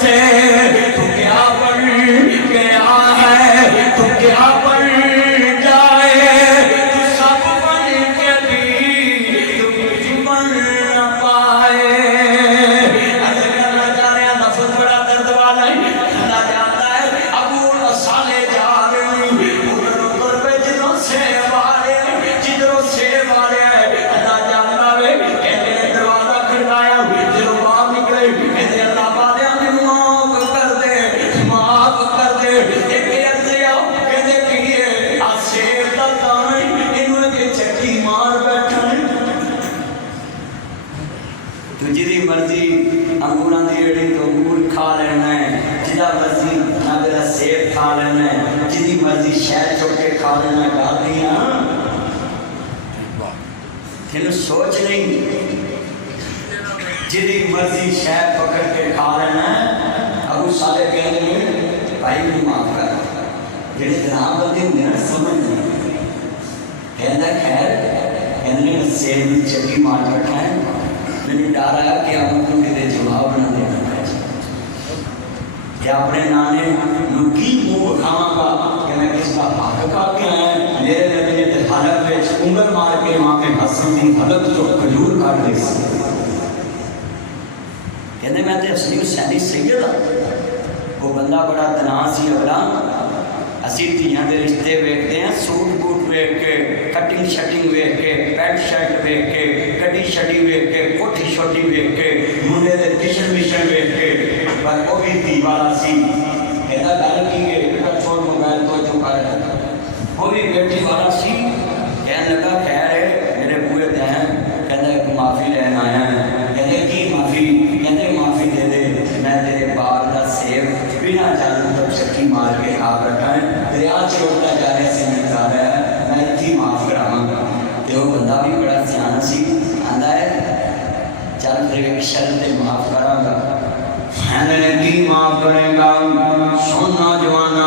سے تو کیا بن گیا ہے، تو کیا بن جائے، تو سب بن کے بھی تو کچھ بن نہ پائے۔ ایسے کرنا چاہ رہے ہیں، لفظ بڑا درد والا ہے، کہنا چاہتا ہے ابو سالے جا رہے ادھر ادھر پہ جدھروں سے والے جدھروں سے والے کہنا چاہتا ہے کہتے ہیں دروازہ کھڑکایا جدھروں باہر نکلے کہتے اللہ والے ہمیں معاف کر دے، معاف کر دے۔ ایک عرض آؤ کہتے کیے آسیب تک آئیں انہوں کے چکی مار بیٹھیں۔ تو جدی مرضی انگوراں دی ریڑھی تو انگور کھا لینا ہے، جدا مرضی نہ میرا سیب کھا لینا ہے، جدی مرضی شہد چک کے کھا لینا ہے۔ گل دیاں تینوں سوچ نہیں، جدی مرضی شہد پکڑ کے کھا لینا ہے۔ ابو صالح کہتے ہیں بھائی مجھے معاف کر، جڑے جناب بندے ہوندے ہیں سمجھ نہیں کہندا خیر کہندے نے سیب دی چکی مار بیٹھا ہے، مجھے ڈر آیا کہ آپ کو کدے جواب نہ دینا پڑے کہ اپنے نانے نو کی منہ کھاواں گا کہ میں کس کا حق کھا کے آیا ہے۔ میرے نبی نے تے حلق وچ انگل مار کے امام حسن دی حلق چوں کھجور کاٹ دی سی، کہندے میں تے اصلی حسینی سید ہاں۔ وہ بندہ بڑا تناں سی اگلا، اسی دھیاں دے رشتے ویکھتے ہیں سوٹ بوٹ ویکھ کے، کٹنگ شٹنگ ویکھ کے، پینٹ شرٹ ویکھ کے، گڈی شڈی ویکھ کے، کوٹھی شوٹی ویکھ کے، منڈے دے ٹیشن مشن ویکھ کے، پر وہ بھی دھی والا سی۔ کہتا گل کی ہے بیٹا چھوڑ موبائل تو جو کر، وہ بھی بیٹی والا سی۔ کہنے لگا خیر ہے میرے بوئے تے ہیں، کہتا ایک معافی لینا آیا ہے۔ کہتے کی معافی؟ کہتے معافی دے دے، میں تیرے باغ دا سیب بنا جانوں تک چکی مار کے کھا بیٹھا ہے، دریا چھوڑتا جا رہے سے ملتا رہا ہے، میں اتھی معاف کراواں گا۔ تے وہ بندہ بھی بڑا سیانا سی، آندا ہے چل پھر ایک شرط معاف کراں گا۔ میں کی معاف کرے گا؟ سن نوجوانا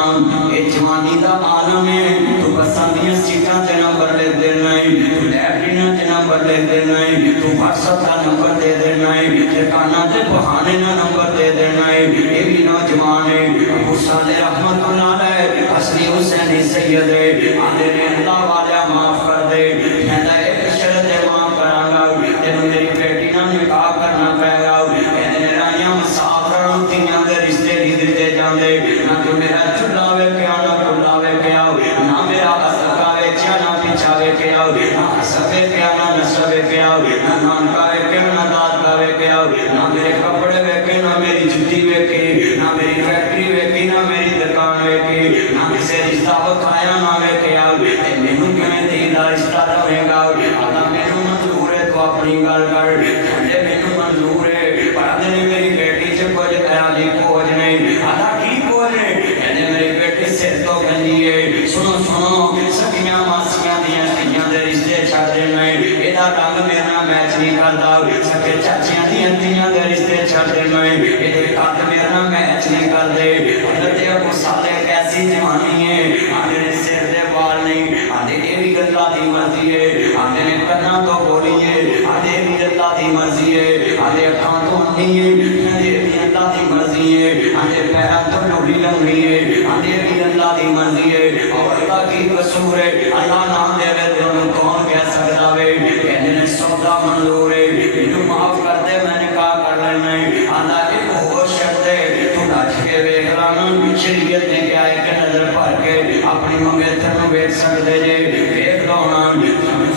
اے جوانی دا عالم ہے، تو بساں دیاں سیٹاں تے نمبر لے دینا ہے، تو لیٹریناں تے نمبر لے دینا ہے، تو واٹسپ دا نمبر دے دینا ہے، ٹھکانہ تے بہانے نا نمبر دے دینا ہے۔ اے بھی نوجوان ہے ابو صالح رحمت اللہ علیہ اصلی حسینی سید ہے، آدھے نے اللہ والا معاف کر دے، کہندا ایک شرط معاف کراں گا، تینوں میری بیٹی نال نکاح کرنا پے گا۔ کہندے رائیاں مسافراں تیاں دے رشتے نہیں دتے جاندے، نہ تو میرا چولہا ویکھیا نہ کھلا ویکھیا، نہ میرا اسکا ویکھیا نہ پیچھا ویکھیا، نہ حسب ویکھیا نہ نسب ویکھیا، نہ نانکا ویکھیا نہ دادکا ویکھیا، نہ میرے کپڑے ویکھے نہ میری جُتی ویکھی، نہ میری فیکٹری ویکھی نہ میری دکان ویکھی، نہ کسے رشتہ وکھایا نہ ویکھیا۔ تے مینوں کیویں دین دا رشتہ رہے گا؟ آدھا مینوں منظور ہے تو اپنی گل کر، کہندے مینوں منظور ہے پر آدھے نے میری بیٹی سے کچھ خیالی کچھ نہیں۔ آدھا کی کچھ ہے؟ کہندے میری بیٹی سر تو گنجی ہے۔ سنو سنو سکیاں ماسیاں دیاں دھیاں دے رشتے چھڈ دینا ہے، ایدا رنگ میرے نال میچ نہیں کردا۔ سکے چاچیاں دیاں دھیاں دے رشتے چھڈ دینا ہے، ایدے قد میرے نال میچ نہیں کردے۔ حضرت ابو صالح کیسی جوانی ہے، آدھے نے سر دے وال نہیں، آدھے اے بھی اللہ دی مرضی ہے، آدھے نے کناں تو بولی ہے، آدھے بھی اللہ دی مرضی ہے، آدھے اکھاں تو اندھی ہے، آدھے بھی اللہ دی مرضی ہے، آدھے پیراں تو لوڑی لنگڑی ہے، آدھے بھی اللہ دی مرضی ہے۔ اور اللہ کی قصور ہے، اللہ نام دے وے تے انہوں کون کہہ سکدا وے؟ کہندے نے سودا منظور ہے، اینوں معاف کر دے میں نکاح کر لینا ہے۔ آندا ایک ہور شرط ہے، تو نچ کے ویکھ لانا، شریعت نے کیا ایک نظر بھر کے اپنی منگیتر نوں ویکھ سکدے جے، ویکھ لو نا۔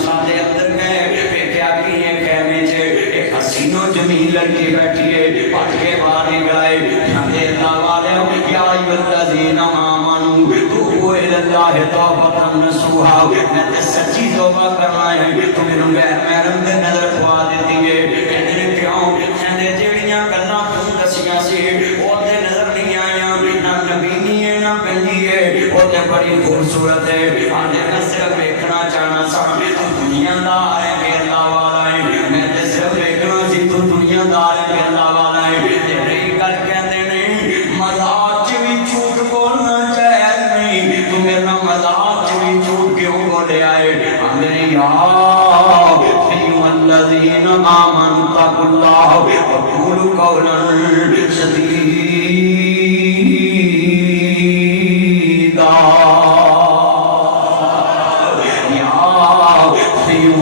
سادے اندر گئے ویکھیا کہ یہ خیمے چ ایک حسین و جمیل لڑکی بیٹھی ہے، پٹ کے باہر نکل آئے، کہندے اللہ والیو یا ایھا الذین آمنوا توبوا الی اللہ توبۃ نصوحا، میں تے سچی توبہ کرنا ہے، تو مینوں غیر محرم دے نظر پوا دتی ہے۔ کہندے نے کیوں؟ کہندے جیڑیاں گلاں تو دسیاں سی او تے نظر نہیں آئیاں، نہ نبی ہے نہ گنجی ہے، او تے بڑی خوبصورت ہے۔ آدھے میں صرف ویکھنا چاہنا سا، تو دنیا دار ہے کہ اللہ والا ہے، میں تے صرف ویکھنا سی تو دنیا دار ہے کہ اللہ والا ہے۔ تے رہی گل کہندے نے مذاق چ بھی جھوٹ بولنا جائز نہیں، تو میرے نال مذاق چ بھی جھوٹ کیوں بولیا ہے؟ آندے نے یا ایھا الذین آمنوا اتقوا اللہ وقولوا قولا سدیدا۔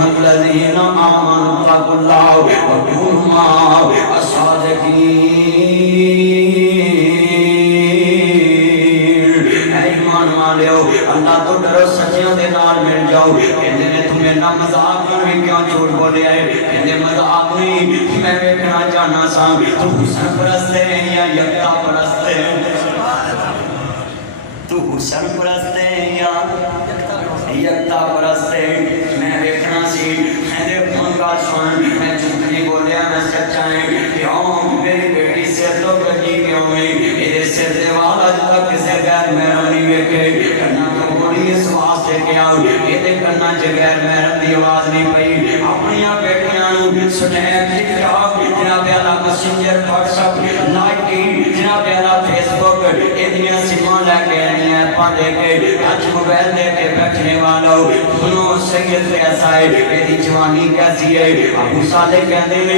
الذین آمنوا اتقوا اللہ وکونوا مع الصادقین۔ اے ایمان والو اللہ تو ڈرو سچیاں دے نال مل جاؤ۔ کہندے نے تمہیں نہ مذاق میں کیوں جھوٹ بولے ہے؟ کہندے مذاق نہیں، میں ویکھنا چاہنا سا تو حسن پرست ہے یا یکتا پرست ہے؟ تو حسن پرست ہے یا یکتا پرست ہے؟ میں ویکھنا سی۔ کہندے منگا سن میں جھوٹ نہیں بولیا، میں سچا ہے۔ کیوں میری بیٹی سر تو کجی کیوں گئی؟ میرے سر دے وال اج تک کسے غیر محرم نہیں ویکھے۔ کنا تو بولی اس واسطے کیا یہ کنا چ غیر محرم دی آواز نہیں پئی۔ اپنی بیٹیاں نو سنیپ ٹک ٹاک جناب اعلیٰ میسنجر واٹس ایپ لائکی جناب اعلیٰ فیس بک اتنی سیما لے کے ایپاں دے کے اچ موبائل دے کے بیٹھنے والوں سنو سید کیسا ہے، میری جوانی کیسی ہے؟ ابو صالح کہندے نے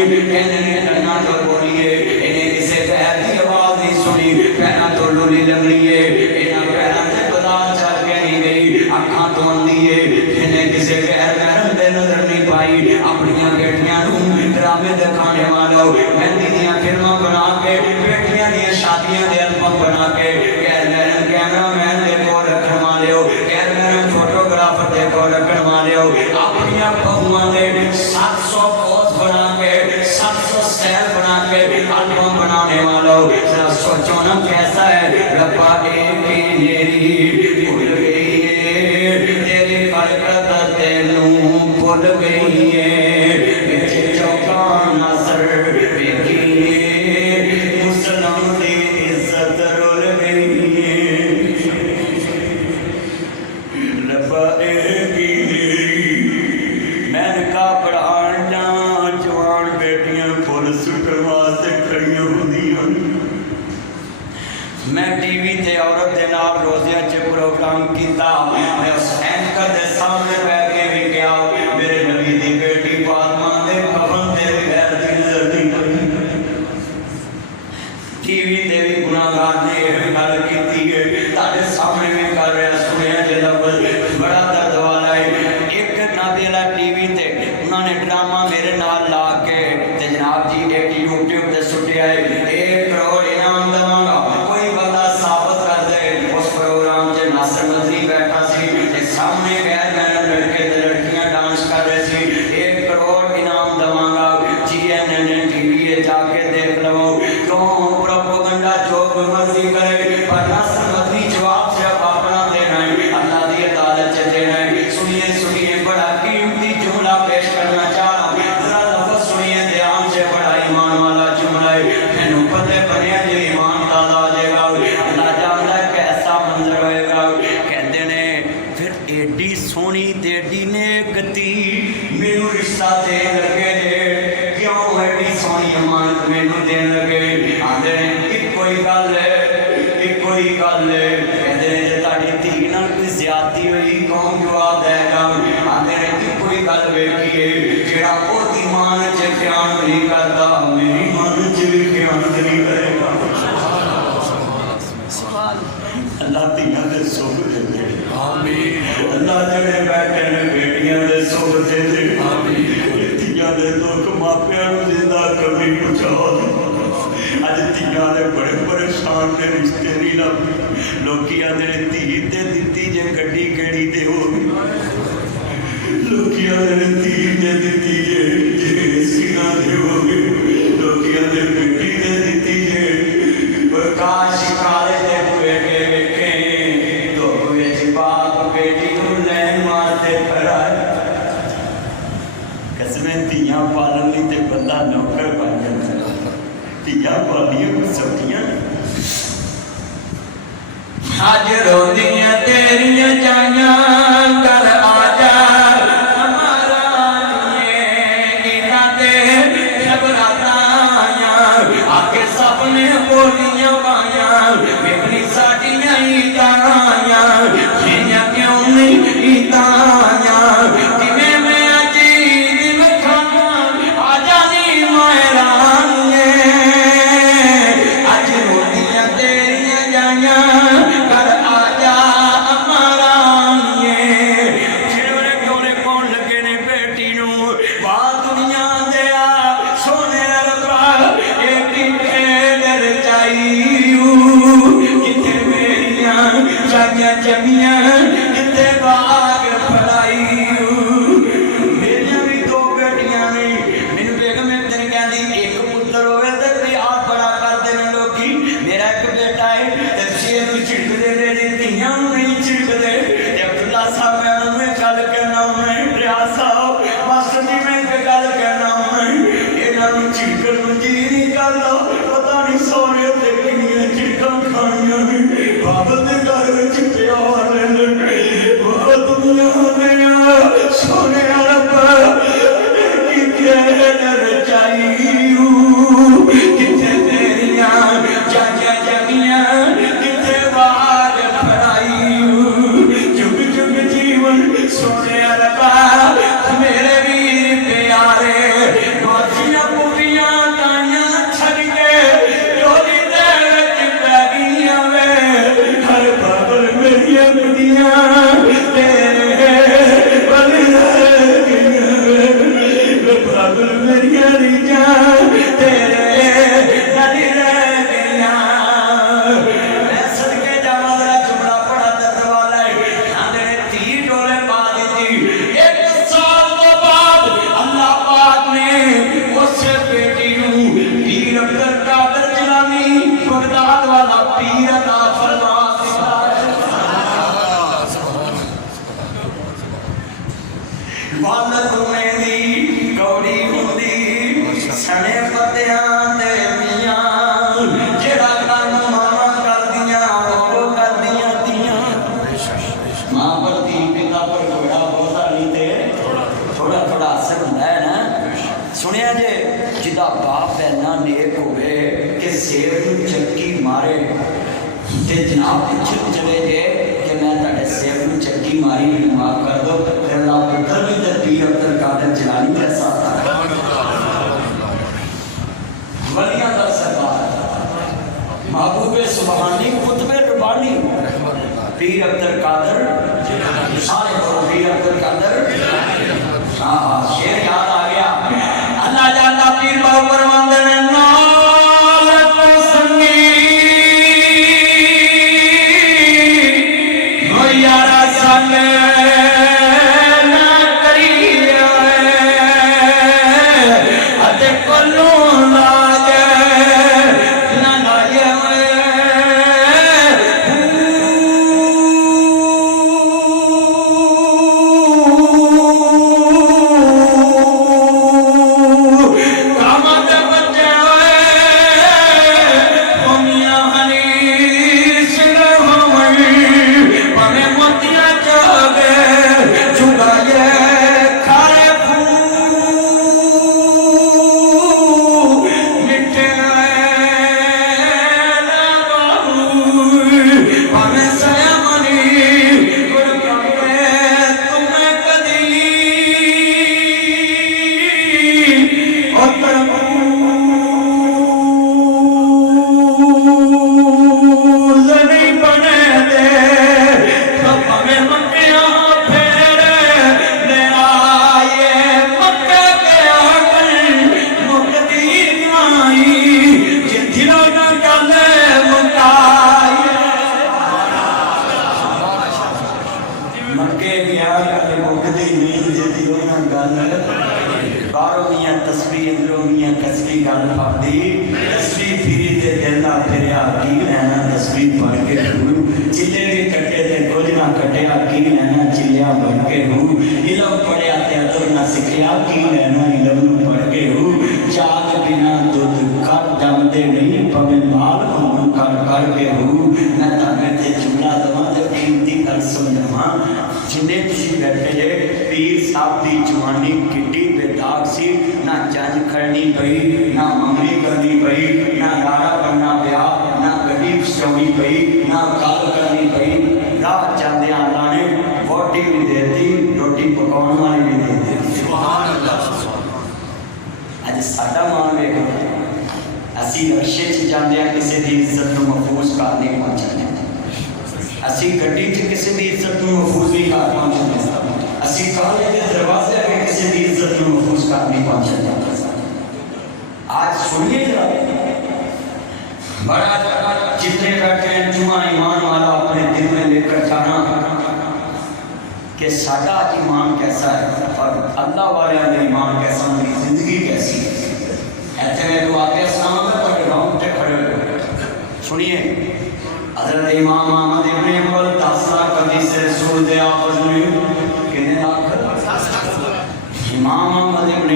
ننا تو بولیے انہیں کسے پیر دی آواز نہیں سنی، پیراں تو لولی لگنی ہے، انہاں پیراں تے بلال چل کے نہیں گئی، اکھاں تو اندھی ہے، انہیں کسے غیر محرم دے نظر نہیں پائی۔ اپنی بیٹیاں نو ڈرامے دکھانے والوں مہندی دیاں فلماں بنا کے بیٹیاں دیاں شادیاں دے البم بنا کے غیر محرم کیمرہ مین دے کو رکھن والے غیر محرم فوٹوگرافر دے کو رکھن والے اپنی بہواں دے 700 پوز بنا کے 700 سٹائل بنا کے البم بنانے والوں ذرا سوچو نا کیسا ہے۔ ربا ایک ہی میری بھول گئی ہے تیری برکت تینوں بھول گئی ہے، نظر دیکھی مسلم دی عزت رول گئی ہے۔ ربا ایک ہی میری میں نے کہا پڑھان جوان بیٹیاں پھول سٹن واسطے کھڑیاں ہوندیاں۔ میں ٹی وی تے عورت دے نال روزیاں چ پروگرام کیتا، میں اس اینکر دے سامنے بیٹھ کے بھی کیا میرے نبی دی بیٹی فاطمہ دے کفن تے بغیر دی نظر نہیں پئی۔ ٹی وی تے بھی گناہگار نے یہ گل کیتی ہے، تہاڈے سامنے بھی کر رہا سنیا جے لفظ بڑا درد والا ہے۔ ایک نبی والا ٹی وی تے انہوں نے ڈرامہ میرے نال لا کے تے جناب جی ایک یوٹیوب تے سٹیا ہے 1 کروڑ انعام دواں گا، کوئی بندہ ثابت کر دے۔ اس پروگرام تے ناصر مدنی بیٹھا سی تے سامنے غیر محرم لڑکے تے لڑکیاں ڈانس کر رہے سی، 1 کروڑ انعام دواں گا، CNN ٹی وی جا کے دیکھ لو۔ کیوں پروپیگنڈا جو مرضی کرے پر ناصر مدنی جواب صرف اپنا دینا ہے، اللہ دی عدالت چ دینا ہے۔ سنیے سنیے بڑا قیمتی جملہ پیش کرنا چاہ رہا ہوں، ذرا لفظ سنیے دھیان سے، بڑا ایمان والا جملہ ہے۔ مینوں پتہ بنیا جو ایمان تازہ ہو جائے گا، اللہ جانتا ہے کیسا منظر ہوئے گا۔ کہتے نے پھر ایڈی سونی تے ایڈی نیکتی مینوں رشتہ دے لگے جے، کیوں ایڈی سونی امانت مینوں دین لگے؟ آندے نے کوئی گل ہے کوئی گل ہے، کہتے ہیں جے تہاڈی دھی نال کوئی زیادتی ہوئی کون جواب دے گا؟ آندے نے کوئی گل ویکھیے جیڑا او دی مان چ خیال نہیں کردا میری مان چ بھی خیال نہیں کرے گا۔ اللہ دیاں دے سکھ دے دے، آمین۔ اللہ جڑے بیٹھے نے بیٹیاں دے سکھ دے دے، آمین۔ دیاں دے دکھ ماپیاں نوں زندہ کبھی پہنچا دے۔ اج دیاں دے بڑے پریشان نے رشتے نہیں لب، لوکی آندے نے دھی تے دتی جے گڈی کیڑی تے ہو گئی، لوکی آندے نے دھی تے دتی جے سینا تے ہو گئی، لوکی آندے بیٹی تے دتی جے کاش کالے تے بیٹے ویکھے تو وچ باپ بیٹی نوں لین واسطے کھڑا ہے۔ قسمیں دھیاں پالن لئی تے بندہ نوکر بن جاندا ہے، دھیاں پالیاں سبھیاں اج روندیاں تیریاں جائیاں کر آ جا ہمارا انہاں تے خبراتاں آ کے سب نے بولیاں پائیاں ویکھنی ساڈیاں عیداں جیاں کیوں نہیں عیداں کیویں میں اج عید وکھاں آ جانی مہران اج روندیاں تیریاں جائیاں کر آ جا ہمارا سنیا جے جدا باپ اینا نیک ہوئے کہ سیب نو چکی مارے تے جناب پچھے چلے جے کہ میں تاڑے سیب نو چکی ماری بھی معاف کر دو، پھر اللہ پتھر بھی تے پیر عبد القادر جیلانی کیسا آتا ہے ولیاں دا سردار محبوب سبحانی قطب ربانی پیر عبد القادر سارے کو پیر عبد القادر شیر یاد آ گیا اللہ جانا پیر باو پروندن نالت سنگی نو یارا سنگ محمد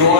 2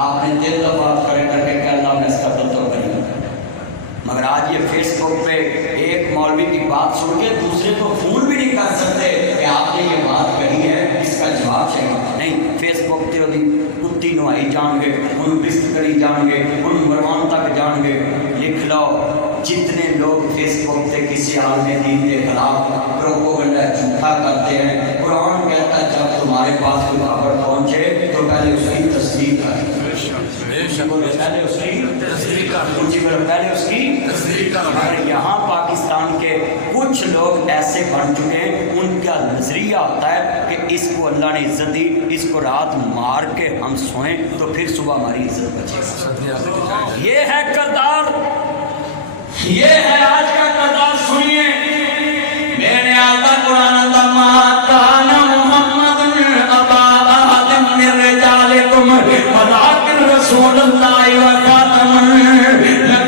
آپ نے دل دفاع کر کے کہ اللہ میں اس کا دل تو کری، مگر آج یہ فیس بک پہ ایک مولوی کی بات سن کے دوسرے کو فون بھی نہیں کر سکتے کہ آپ نے یہ بات کہی ہے، اس کا جواب چاہیے نہیں۔ فیس بک تے وہی کتی نوائی جان گے، انہوں بست کری جان گے، انہوں مروان تک جان گے۔ لکھ لو جتنے لوگ فیس بک تے کسی عالم دین کے خلاف پروپیگنڈا جھوٹا کرتے ہیں، قرآن کہتا ہے جب تمہارے پاس کوئی خبر پہنچے تو پہلے اس کی تصدیق کریں، پہلے اس کی تصدیق کریں۔ یہاں پاکستان کے کچھ لوگ ایسے بن چکے ہیں، ان کا نظریہ ہوتا ہے کہ اس کو اللہ نے عزت دی، اس کو رات مار کے ہم سوئیں تو پھر صبح ہماری عزت بچے۔ یہ ہے کردار، یہ ہے آج کا کردار۔ سنیے میرے آقا قرآن دا ما کان محمد ابا احد من رجالکم ولکن رسول اللہ و خاتم النبیین۔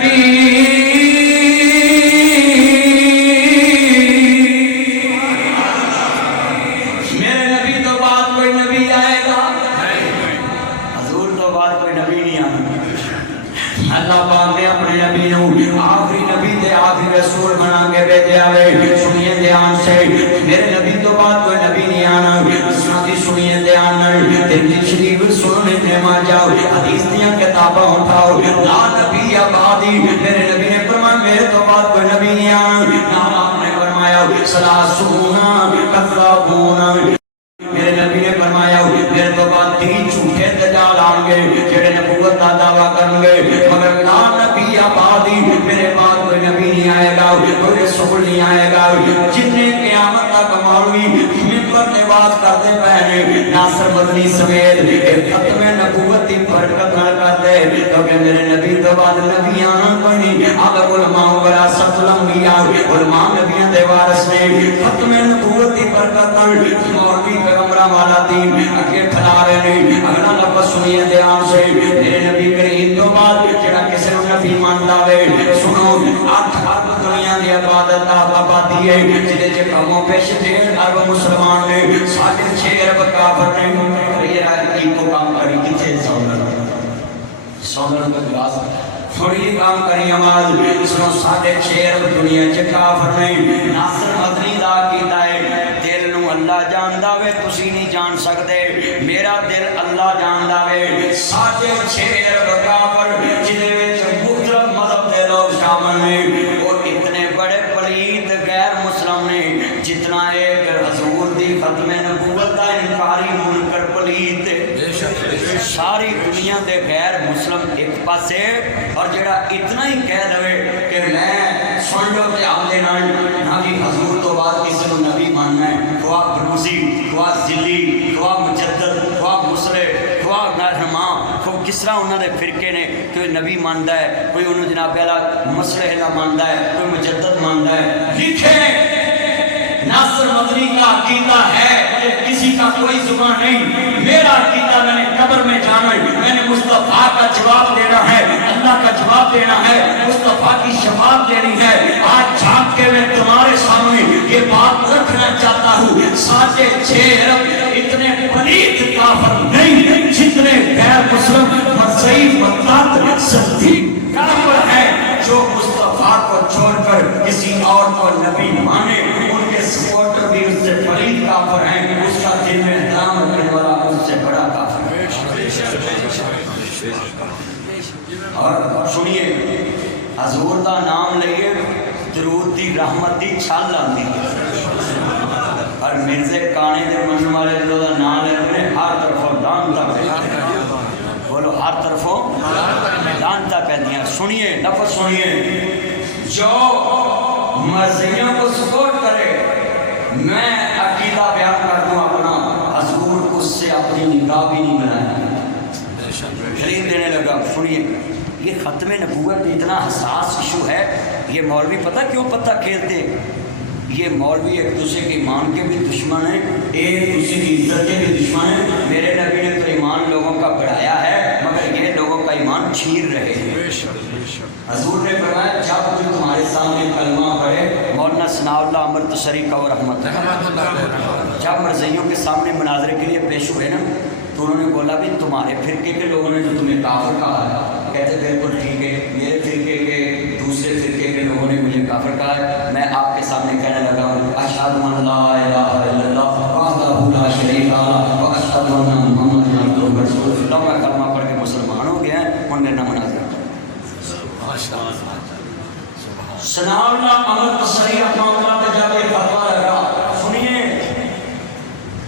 میرے نبی تو بعد کوئی نبی آئے گا؟ حضور تو بعد کوئی نبی نہیں آنا۔ اللہ پاک نے اپنے نبی نو آخری نبی تے آخری رسول بنا کے بھیجا ہے۔ سنیے دھیان سے، میرے نبی تو بعد کوئی نبی نہیں آنا۔ سناتی سنیے دھیان نال، ترمذی شریف سننے تے ما جاؤ، حدیث دیاں کتاباں اٹھاؤ۔ لا نبی بعدی، میرے نبی نے فرمایا میرے تو بعد کوئی نبی نہیں آنا۔ نام آپ نے فرمایا ثلاثون کذابون، میرے نبی نے فرمایا میرے تو بعد 3 جھوٹے دجال آن گے جڑے نبوت کا دعویٰ کریں گے، مگر لا نبی آبادی، میرے بعد کوئی نبی نہیں آئے گا، کوئی رسول نہیں آئے گا۔ جتنے قیامت تک مولوی ممبر نے بات کرتے پہنے ناصر مدنی سمیت ختم نبوت کی برکت نہ کرتے، کیونکہ میرے نبی تو بعد نبی آنا کوئی نہیں۔ اب علماء وراثت الانبیاء، علماء نبیوں دے وارث نے ختم نبوت کی برکت نال مولوی پیغمبراں والا دین اگے پھیلا رہے ہیں۔ اگلا لفظ سنیے دھیان سے، میرے نبی کریم تو بعد جڑا کسی نو نبی ماندا وے، سنو 8 ارب دنیا دی عبادت آبادی ہے، جدے چ کموں پیش 1.5 ارب مسلمان نے، 6.5 ارب کافر نے۔ یہ کی کو کام کری کتے سونر کا گلاس تھوڑی کام کری آواز سنو 6.5 ارب دنیا چ کافر نے۔ ناصر مدنی دا کیتا ہے دل نو اللہ جاندا وے، تسی نہیں جان سکتے، میرا دل اللہ جاندا وے۔ 6.5 ارب کافر جدے وچ مختلف مذہب دے لوگ شامل نے، اور اتنے بڑے پلید غیر مسلم نے، جتنا ایک حضور دی ختم نبوت دا انکاری منکر پلید ساری دنیا دے غیر مسلم ایک پاسے، اور جڑا اتنا ہی کہہ دے کہ میں سن لو کہ آپ دے نہ بھی حضور تو بعد کسی کو نبی ماننا ہے، خواہ بروزی، خواہ ذلی، خواہ مجدد، خواہ مسرح، خواہ رحماں، خواہ کس طرح انہوں نے فرقے نے، کوئی نبی مانتا ہے، کوئی انہوں جناب اللہ مسرح اللہ مانتا ہے، کوئی مجدد مانتا ہے۔ لکھیں ناصر مدنی کا عقیدہ ہے کہ کسی کا کوئی زبان نہیں، میرا عقیدہ میں نے قبر میں جانا ہے، میں نے مصطفیٰ کا جواب دینا ہے، اللہ کا جواب دینا ہے، مصطفیٰ کی شفاعت دینی ہے۔ آج جھانک کے میں تمہارے سامنے یہ بات رکھنا چاہتا ہوں، 6.5 ارب اتنے پلید کافر نہیں جتنے غیر مسلم مسیحی مرتد صدیق کافر ہیں، جو مصطفیٰ کو چھوڑ کر کسی اور کو نبی مانے، ان کے سپورٹر بھی اس سے پلید کافر ہیں، اس کا دل میں احترام رکھنے والا اس سے بڑا کافر ہے۔ اور سنیے حضور دا نام لئیے درود دی رحمت دی چھال آندی اور مرزے کانے دے من والے جو دا نام لے ہر طرفوں لانتا پہ بولو، ہر طرفوں لانتا پہ دیا۔ سنیے لفظ سنیے، جو مرضیوں کو سپورٹ کرے، میں عقیدہ بیان کر دوں اپنا، حضور اس سے اپنی نگاہ بھی نہیں بنائے، خرید دینے لگا۔ سنیے یہ ختم نبوت اتنا حساس ایشو ہے، یہ مولوی پتہ کیوں پتہ کھیلتے ہیں؟ یہ مولوی ایک دوسرے کے ایمان کے بھی دشمن ہیں، ایک دوسرے کی عزت کے بھی دشمن ہیں۔ میرے نبی نے تو ایمان لوگوں کا بڑھایا ہے، مگر یہ لوگوں کا ایمان چھین رہے ہیں۔ حضور نے فرمایا جب کوئی تمہارے سامنے کلمہ پڑھے، مولانا ثناء اللہ امرتسری کا رحمت اللہ، جب مرزیوں کے سامنے مناظرے کے لیے پیش ہوئے نا، تو تو انہوں نے بولا بھی تمہارے فرقے کے لوگوں نے جو تمہیں کافر کہا ہے، کہتے بالکل ٹھیک ہے، میرے فرقے کے دوسرے فرقے کے لوگوں نے مجھے کافر کہا ہے، میں آپ کے سامنے کہنے لگا ہوں اشہد ان لا الہ الا اللہ وحدہ لا شریک لہ واشہد ان محمد عبدہ ورسولہ۔ میں کلمہ پڑھ کے مسلمان ہو گیا ہے، ہن میرے نام مناظر ثناء اللہ محمد قصری رحمہ اللہ پہ جا کے فتویٰ لگا۔ سنیے،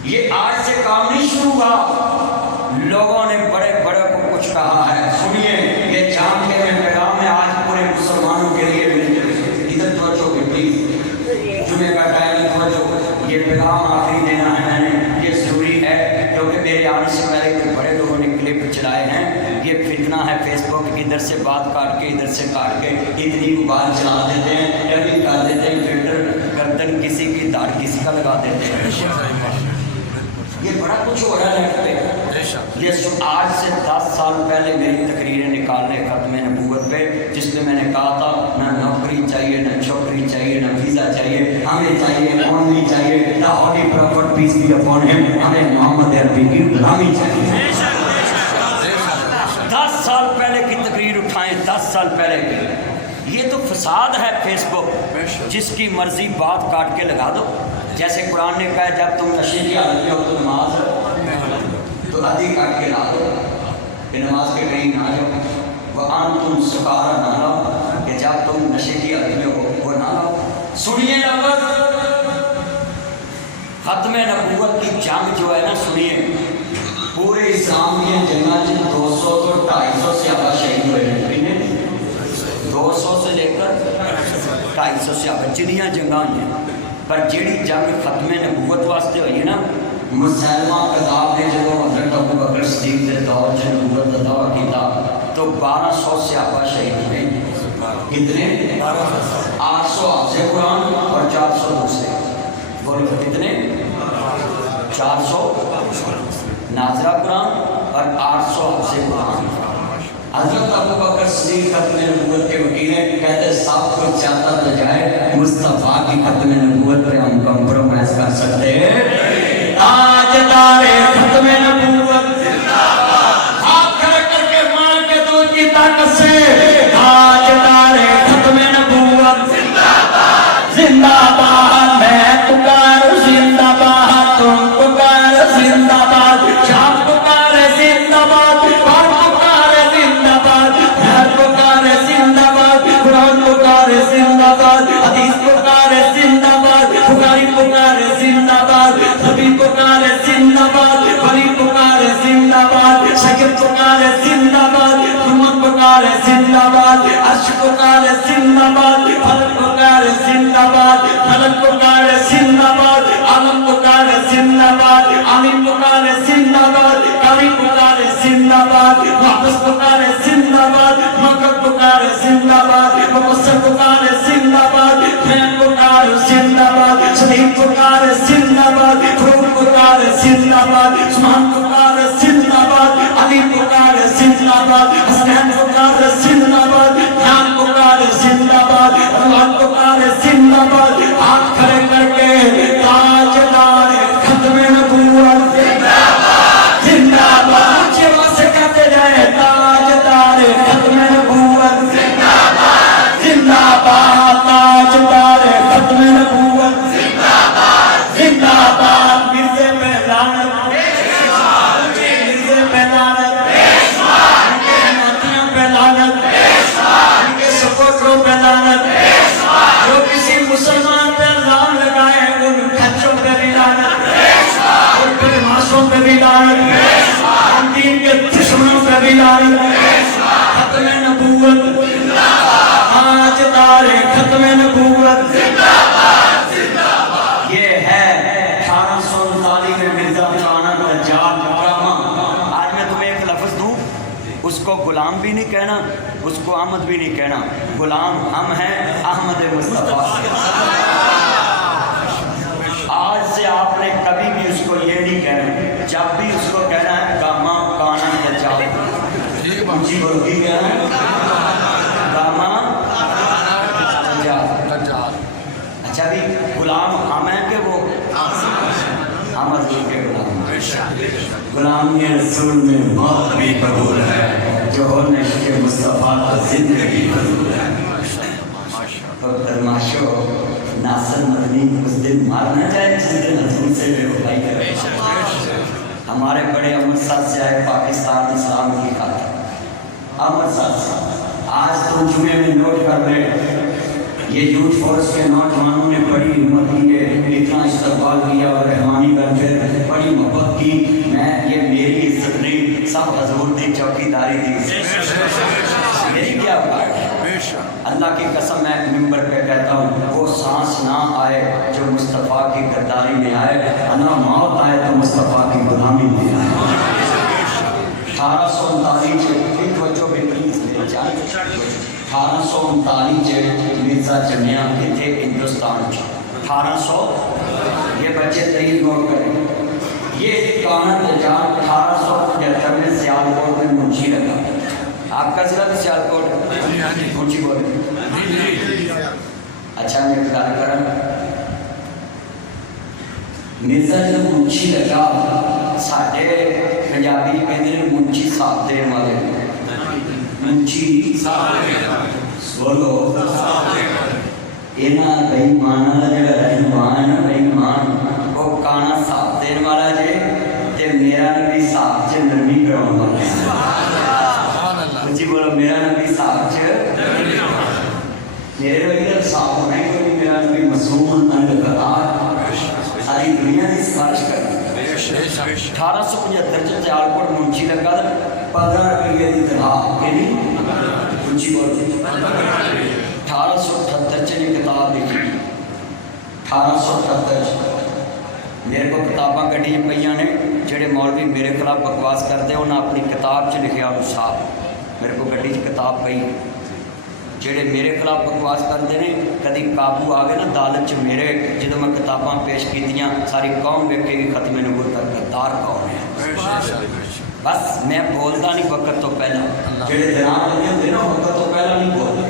یہ آج سے کام نہیں شروع ہوا، لوگوں نے بڑے بڑے کو کچھ کہا ہے۔ سنیے، یہ جان کے میں پیغام ہے آج پورے مسلمانوں کے لیے میری طرف، ادھر توجہ کے پلیز، جمعے کا ٹائم توجہ، یہ پیغام آخری دینا ہے میں نے، یہ ضروری ہے کیونکہ میرے آنے سے پہلے کچھ بڑے لوگوں نے کلپ چلائے ہیں۔ یہ فتنہ ہے فیس بک، ادھر سے بات کاٹ کے ادھر سے کاٹ کے اتنی بات چلا دیتے ہیں، ایڈٹ کر دیتے ہیں، فلٹر گردن کسی کی داڑھ کسی کا لگا دیتے ہیں۔ یہ بڑا کچھ ہو رہا ہے نیٹ پہ۔ یہ آج سے 10 سال پہلے میری تقریریں نکالنے ختم نبوت پہ، جس میں نے کہا تھا نہ نوکری چاہیے، نہ چھوکری چاہیے، نہ ویزا چاہیے، ہمیں چاہیے کون نہیں چاہیے، نہ ہولی پراپرٹ پیس بھی اپون ہے، ہمیں محمد عربی کی غلامی چاہیے۔ 10 سال پہلے کی تقریر اٹھائیں، 10 سال پہلے کی۔ یہ تو فساد ہے فیس بک، جس کی مرضی بات کاٹ کے لگا دو۔ جیسے قرآن نے کہا جب تم نشے کی حالت میں ہو تو نماز تو آدھی کاٹ کے لا دو کہ نماز کے قریب نہ جاؤ، وَأَنْتُمْ سُكَارَىٰ نہ لاؤ کہ جب تم نشے کی حالت میں ہو وہ نہ لاؤ۔ سنیے لفظ ختم نبوت کی جنگ جو ہے نا، سنیے، پورے اسلام کی جنگاں 200 تو 250 صحابہ شہید ہوئے ہیں، 200 سے لے کر 250 صحابہ جنیاں جنگاں ہیں، پر جیڑی جنگ ختم نبوت واسطے ہوئی ہے نا، مسلمہ کذاب نے جب حضرت ابو بکر صدیق کے دور سے نبوت کا دعویٰ کیا تو 1200 صحابہ شہید ہوئے۔ کتنے؟ 800 حافظ قرآن اور 400 دوسرے، بولو کتنے؟ 400 ناظرہ قرآن اور 800 حافظ قرآن۔ حضرت ابو بکر صدیق ختم نبوت کے وکیل ہیں، کہتے سب کچھ چاہتا تو جائے، مصطفیٰ کی ختم نبوت پر ہم کمپرومائز کر سکتے ہیں۔ تاجدار ختم نبوت ہاتھ کھڑے کر کے مار کے دو کی طاقت سے، تاجدار ختم نبوت زندہ باد، میں پکار زندہ باد، تم پکار زندہ باد، شام پکار زندہ باد، پر پکار زندہ باد، گھر پکار زندہ باد، قرآن پکار زندہ باد، حدیث پکار زندہ باد، بخاری پکار زندہ باد، نبی پکار زندہ باد، ولی پکار زندہ باد، شکر پکار زندہ باد، محمد پکار زندہ باد، عرش پکار زندہ باد، فلک پکار زندہ باد، فلک پکار زندہ باد، عالم پکار زندہ باد، عالم پکار زندہ باد، کاری پکار زندہ باد، واپس پکار زندہ باد، مکر پکار زندہ باد، مقصر پکار زندہ باد، خیر پکار زندہ باد، شدید پکار زندہ باد، خروج پکار زندہ باد، عثمان پکار زندہ باد، علی پکار زندہ باد، حسین پکار زندہ باد، خان پکار زندہ باد، روحان پکار زندہ باد۔ ہاتھ کھڑے کر کے تاجدار ختم نبوت زندہ باد، زندہ باد، اونچی آواز سے کہتے جائیں تاجدار ختم نبوت زندہ باد، زندہ باد، تاجدار ختم نبوت زندہ باد، زندہ باد۔ مرزے پہ لعنت، مرزے پہ لعنت، ان کے ناتیوں پہ لعنت، ان کے سپورٹروں پہ لعنت، جو کسی مسلمان پہ الزام لگائے ان کھچوں پہ بھی لعنت، ان بدماشوں پہ بھی لعنت، ان دین کے دشمنوں پہ بھی لعنت۔ ختم نبوت تاجدار ختم نبوت، یہ ہے 1839 میں مرزا چانا دجال ڈرامہ۔ آج میں تمہیں ایک لفظ دوں، اس کو غلام بھی نہیں کہنا، اس کو احمد بھی نہیں کہنا، غلام ہم ہیں احمد مصطفیٰ سے۔ آج سے آپ نے کبھی بھی اس کو یہ نہیں کہنا، جب بھی اس کو کہنا ہے گاما کانا دجال، اونچی بول کے کہنا ہے گاما دجال۔ اچھا بھی غلام ہم ہیں کہ وہ احمد کے غلام؟ غلامی رسول میں موت بھی قبول ہے، جو ہونے کے مصطفیٰ تو زندگی قبول ہے۔ فرماشو ناصر مدنی اس دن مارنا چاہے جس دن حضور سے بے وفائی کرے۔ ہمارے بڑے امرتسر سے آئے پاکستان اسلام کی خاطر، امرتسر سے آج تو جمعے میں نوٹ کر لیں، یہ یوتھ فورس کے نوجوانوں نے بڑی ہمت کی ہے، اتنا استقبال کیا اور رحمانی گنج پہ بڑی محبت کی۔ میں یہ میری عزت نہیں، سب حضور دی چوکیداری دی، میری کیا بات ہے؟ اللہ کی قسم میں ممبر پہ کہتا ہوں، وہ سانس نہ آئے جو مصطفیٰ کی غداری میں آئے، نہ موت آئے تو مصطفیٰ کی غلامی میں آئے۔ 1839 ایک بچوں پہ پلیز میرے جان، 1839 مرزا جمعہ تھے ہندوستان کے، 1800 یہ بچے ترین نوٹ کریں، یہ کانا دجال 1875 میں سیالکوٹ میں منشی لگا۔ آپ کا ضلع بھی سیالکوٹ ہے؟ منشی بولے اچھا میں بتا کرا مرزا جب منشی لگا، ساڑھے پنجابی کہتے ہیں منشی صاحب دے والے، منشی بولو اینا بھائی مانا جگہ رہنوان بھائی مان وہ کانا صاحب دین والا جے تے میرا نبی صاحب چے نرمی کراؤں والا، مجھے بولو میرا نبی صاحب چے میرے وقت صاحب ہونا ہے کہ میرا نبی مسلمان تنگ قطار ساری دنیا کی سفارش کرنا۔ 1875 سے سیالکوٹ منشی لگا 15 روپیے کی تنخواہ کہ نہیں منشی بولتے 1878 سے کتاب لکھی، 1878 میرے کو کتاباں کٹی پہ نے جڑے مولوی میرے خلاف بکواس کرتے ہیں، انہیں اپنی کتاب چ لکھا انصاف، میرے کو گڈی کتاب پئی جڑے میرے خلاف بکواس کرتے ہیں، کدی قابو آ گئے نا عدالت میرے جدو میں کتاباں پیش کیتیاں ساری قوم ویکھے گی ختم نبوت کا غدار کون ہے۔ بس میں بولتا نہیں وقت تو پہلا، جڑے جناب لگے ہوتے نا وقت تو پہلا نہیں بولتے،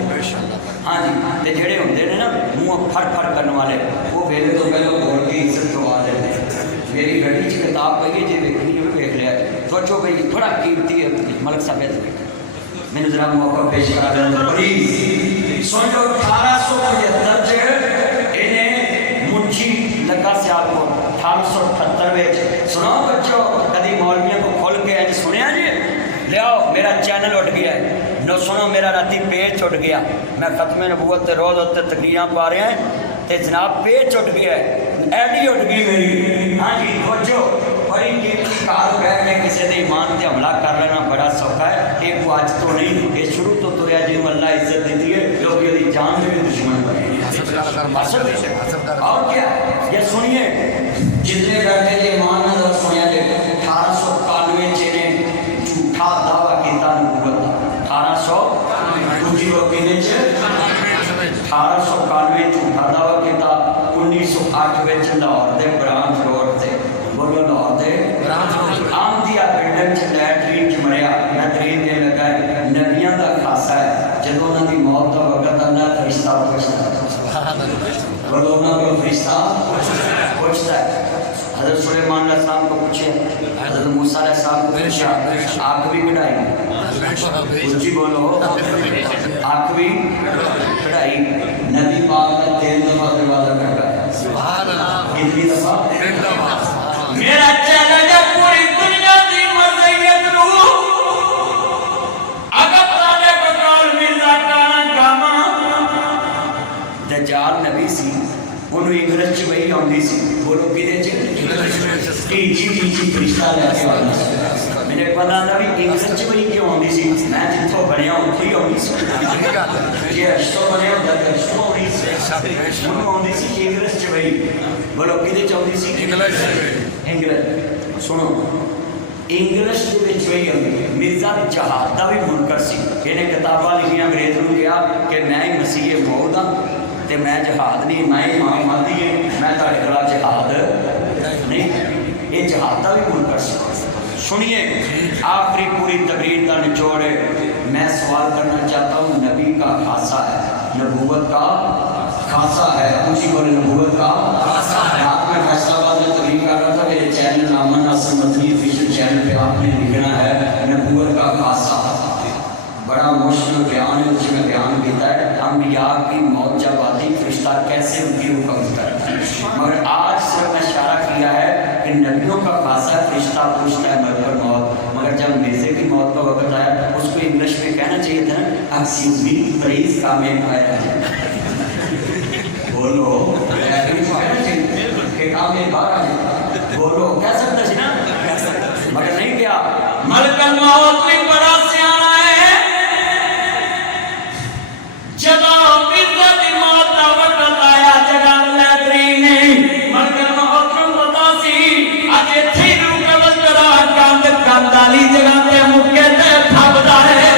ہاں جی تے جڑے ہوندے نے نا منہ پھڑ پھڑ کرنے والے وہ ویلے تو پہلے بول کے عزت کروا لیتے ہیں۔ میری گڈی چ کتاب پئی ہے جی ویکھنی ہے ویکھ لیا جی، سوچو بھئی تھوڑا قیمتی ہے ملک صاحب میں نے ذرا موقع پیش کرا دینا پلیز سوچو 1875 چ انہیں منشی لگا سیالکوٹ 1878 وچ سنو بچو کدی مولویوں کو کھول کے اج سنیا جی لیاؤ میرا چینل اٹھ گیا ہے نو سنو میرا راتی پیج اٹھ گیا، میں ختم نبوت تے روز ہوتے تقریراں پا رہے ہیں تے جناب پیج اٹھ گیا ہے، ایڈی اٹھ گئی میری، ہاں جی سوچو بڑی قیمتی کار ہے میں کسی دے ایمان تے حملہ کر لینا بڑا سوکھا ہے، ایک آج تو نہیں یہ شروع تو تریا جی اللہ عزت دیتی ہے لوگ یہ جان میں بھی دشمن بنے اور کیا یہ سنیے جتنے بیٹھے جی ایمان نہ سنیا جی 1891 چینے جھوٹا دعویٰ کیتا نبوت 1891 جھوٹا دعویٰ کیتا 1908 لاہور دے برانچ روڈ تے بولو لاہور دے عام دیا بلڈنگ چ لیٹرین چ مریا میں ترین دن لگا ہے نبیاں دا خاصا ہے جدو انہوں دی موت دا وقت اللہ فرشتہ پوچھتا بولو انہوں کو فرشتہ پوچھتا ہے۔ حضرت سلیمان علیہ السلام کو پوچھے، حضرت موسیٰ علیہ السلام کو پوچھا آنکھ بھی کڑھائی، اونچی بولو آنکھ بھی کڑھائی، نبی پاک کا 3 دفعہ دروازہ کھٹکایا، کتنی دفعہ؟ میرا چینل ہے پوری دنیا کی مرضیت رو اگر تانے بکال مرزا کانا کاما دجال نبی سی انہوں انگلش چ وہی آندی سی، بولو کدے چ ٹیچی فرشتہ لے کے آنا سی، میں نے پتا تھا بھی انگلش چ وہی کیوں آندی سی، میں جتوں بنیا اتھی آندی سی، یہ اشتوں بنیا ہوتا ہے اشتوں آندی سی، انہوں آندی سی انگلش چ وہی، بولو کدے چ آندی سی انگلش سنو انگلش دے وچ وہی آندی، مرزا جہاد دا بھی منکر سی، انہیں کتاباں لکھیاں انگریز نوں کہا کہ میں ہی مسیح موعود ہاں تے میں جہاد نہیں میں امام مہدی ہے میں تہاڈے خلاف جہاد نہیں، یہ جہاد دا بھی منکر سی۔ سنیے آخری پوری تقریر کا نچوڑ ہے، میں سوال کرنا چاہتا ہوں نبی کا خاصہ ہے، نبوت کا خاصہ ہے، اونچی بولے نبوت کا خاصہ ہے۔ آپ میں فیصلہ آباد میں تقریر کر رہا تھا میرے چینل نامہ ناصر مدنی افیشل چینل نے لکھنا ہے نبوت کا خاصہ، بڑا مشکل بیان ہے، اس میں بیان کیتا ہے انبیاء کی موت جب آتی فرشتہ کیسے ان کی حکم کرتا ہے، مگر آج صرف میں اشارہ کیا ہے کہ نبیوں کا خاصہ فرشتہ پوچھتا ہے مر کر موت، مگر جب مرزے کی موت کا وقت آیا اس کو انگلش میں کہنا چاہیے تھا ایکسکیوز می پلیز کم ان آیا ہے، بولو کہ کام میں باہر آ جائے، بولو کہہ سکتا سی نا، مگر نہیں کیا، ملک الموت میں بڑا سیانا ہے، جگہ عزت موت کا وقت آیا، جگہ لیبری نہیں، ملک الموت میں پتا سی اجے تھی رو قبض کرا کاند کاندالی جگہ تے مکے تے پھبدا ہے،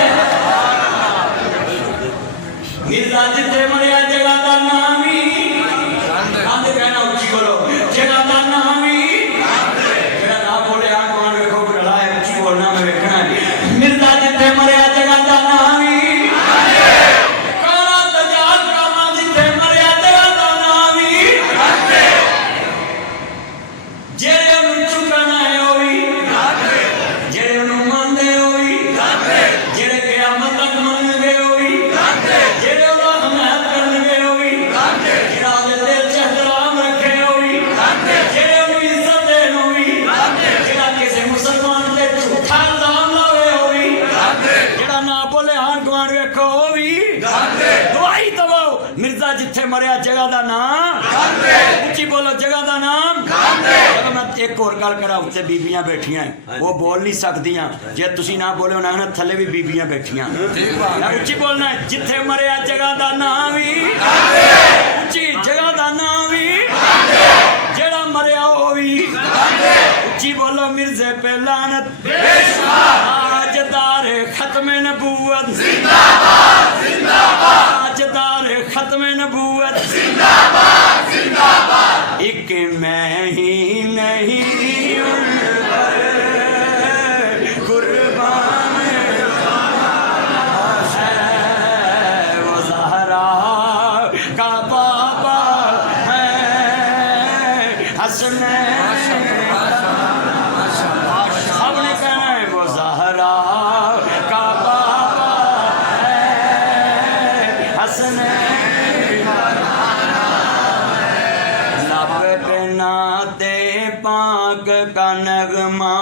مرزا جتے مریا جگہ دا نام ہی کاند کہنا اچھی بولو جگہ دا نام ہی جگہ نہ بولے آن کون رکھو بڑھا ہے اچھی بولنا میں رکھنا ہے مرزا جتے مریا جگہ دا نام ہی کانا دجال کاما جتے مریا جگہ دا نام ہی جیرے انہوں چکنا ہے ہوئی جیرے انہوں ماندے ہوئی جیرے قیامت تک مان گئے ہوئی جیرے اللہ حمایت کرنے گئے ہوئی جیرے آدھے دل چہترام رکھے ہوئی جیرے انہوں عزت دین ہوئی جیرے کسی مسلمان دے جھوٹا الزام لاوے ہوئی جیرے نہ بولے ہان گوان رکھو ہوئی دعائی تو مرزا جتھے مریا جگہ دا نام اچھی بولو جگہ دا نام چلو میں ایک اور گل کرا اتنے بیبیاں بیٹھیاں ہیں وہ بول نہیں سکتیاں جے تسی نہ بولے انہاں تھلے بھی بیبیاں بیٹھیاں اچھی بولنا ہے جتھے مریا جگہ دا نام ہی اچھی جگہ دا نام ہی جڑا مریا ہوئی اچھی بولو مرزے پہ لعنت تاجدار ختم نبوت تاجدار ختم نبوت ایک میں ہی نہیں ان پر قربان ہے وہ زہرا کا بابا ہے حسنین سب نے کہنا ہے وہ زہرا کا بابا ہے حسنین ناتے پاک کا نغمہ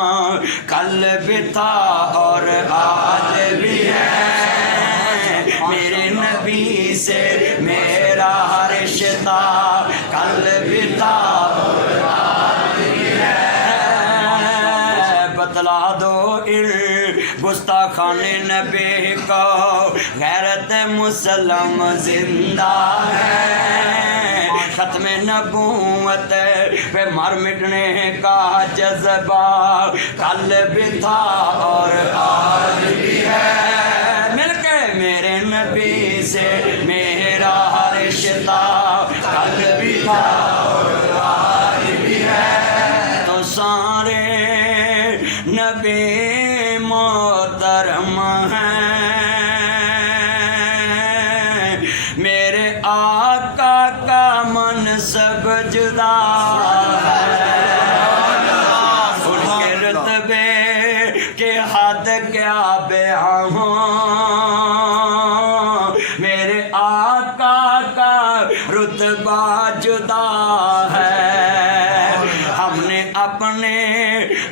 کل بھی تھا اور آج بھی ہے میرے نبی سے میرا رشتہ کل بھی تھا اور آج بھی ہے بتلا دو گستاخان نبی کو غیرت مسلم زندہ ہے ختم نبوت پہ مر مٹنے کا جذبہ کل بھی تھا اور آج بھی ہے مل کے میرے نبی سے میرا رشتہ کل بھی تھا اور آج بھی ہے تو سارے نبی محترم ہیں میرے آقا کا منصب جدا ہے ان کے رتبے کے حد کیا بیان ہوں میرے آقا کا رتبہ جدا ہے ہم نے اپنے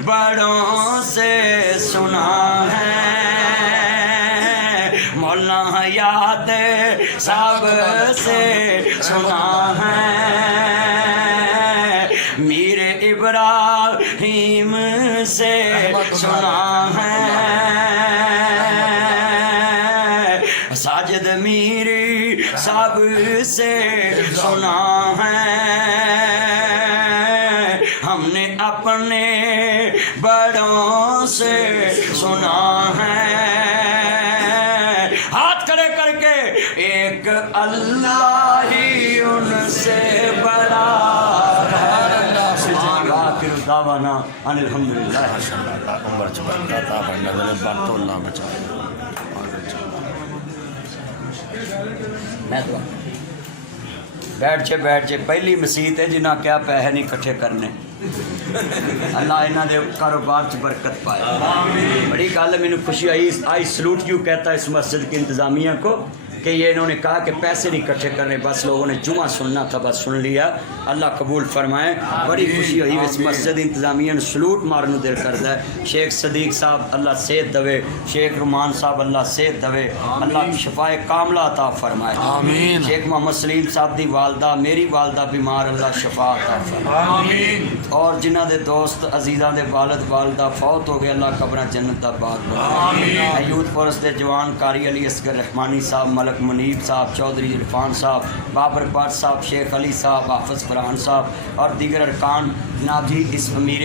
بڑوں سے سنا ہے مولانا یاد سب سے سنا ہے میر ابراہیم سے سنا ہے ساجد میری سب سے سنا ہے ہم نے اپنے بڑوں سے سنا ہے ہاتھ کھڑے کر کے ایک اللہ ہی ان سے بڑا ہے آخر دعوانا ان الحمدللہ عمر چبرتا تھا بندہ نے بات تو اللہ بچا میں دعا بیٹھ چھے پہلی مسیت ہے جنہاں کیا پیسے نہیں کٹھے کرنے اللہ انہاں دے کاروبار چ برکت پائے. بڑی گل مینوں خوشی آئی سلوٹ یو کہتا ہے اس مسجد کی انتظامیہ کو کہ یہ انہوں نے کہا کہ پیسے نہیں اکٹھے کرنے، بس لوگوں نے جمعہ سننا تھا، بس سن لیا. اللہ قبول فرمائے. بڑی خوشی ہوئی اس مسجد انتظامیہ نے سلوٹ مارنو دل کرتا ہے. شیخ صدیق صاحب اللہ صحت دے، شیخ رحمان صاحب اللہ صحت دے، اللہ شفائے کاملہ عطا فرمائے. آمین. شیخ محمد سلیم صاحب دی والدہ، میری والدہ بیمار، اللہ شفا عطا فرمائے. آمین. اور جنہ دے دوست عزیزاں دے والد والدہ فوت ہو گئے، اللہ قبراں جنت دا باغ بنائے. آمین. یوتھ فورس دے جوان قاری علی اصغر رحمانی صاحب، ملک منیب صاحب، چودھری عرفان صاحب، بابر بٹ صاحب، شیخ علی صاحب، حافظ فرحان صاحب اور دیگر ارکان، جناب جی اس امیر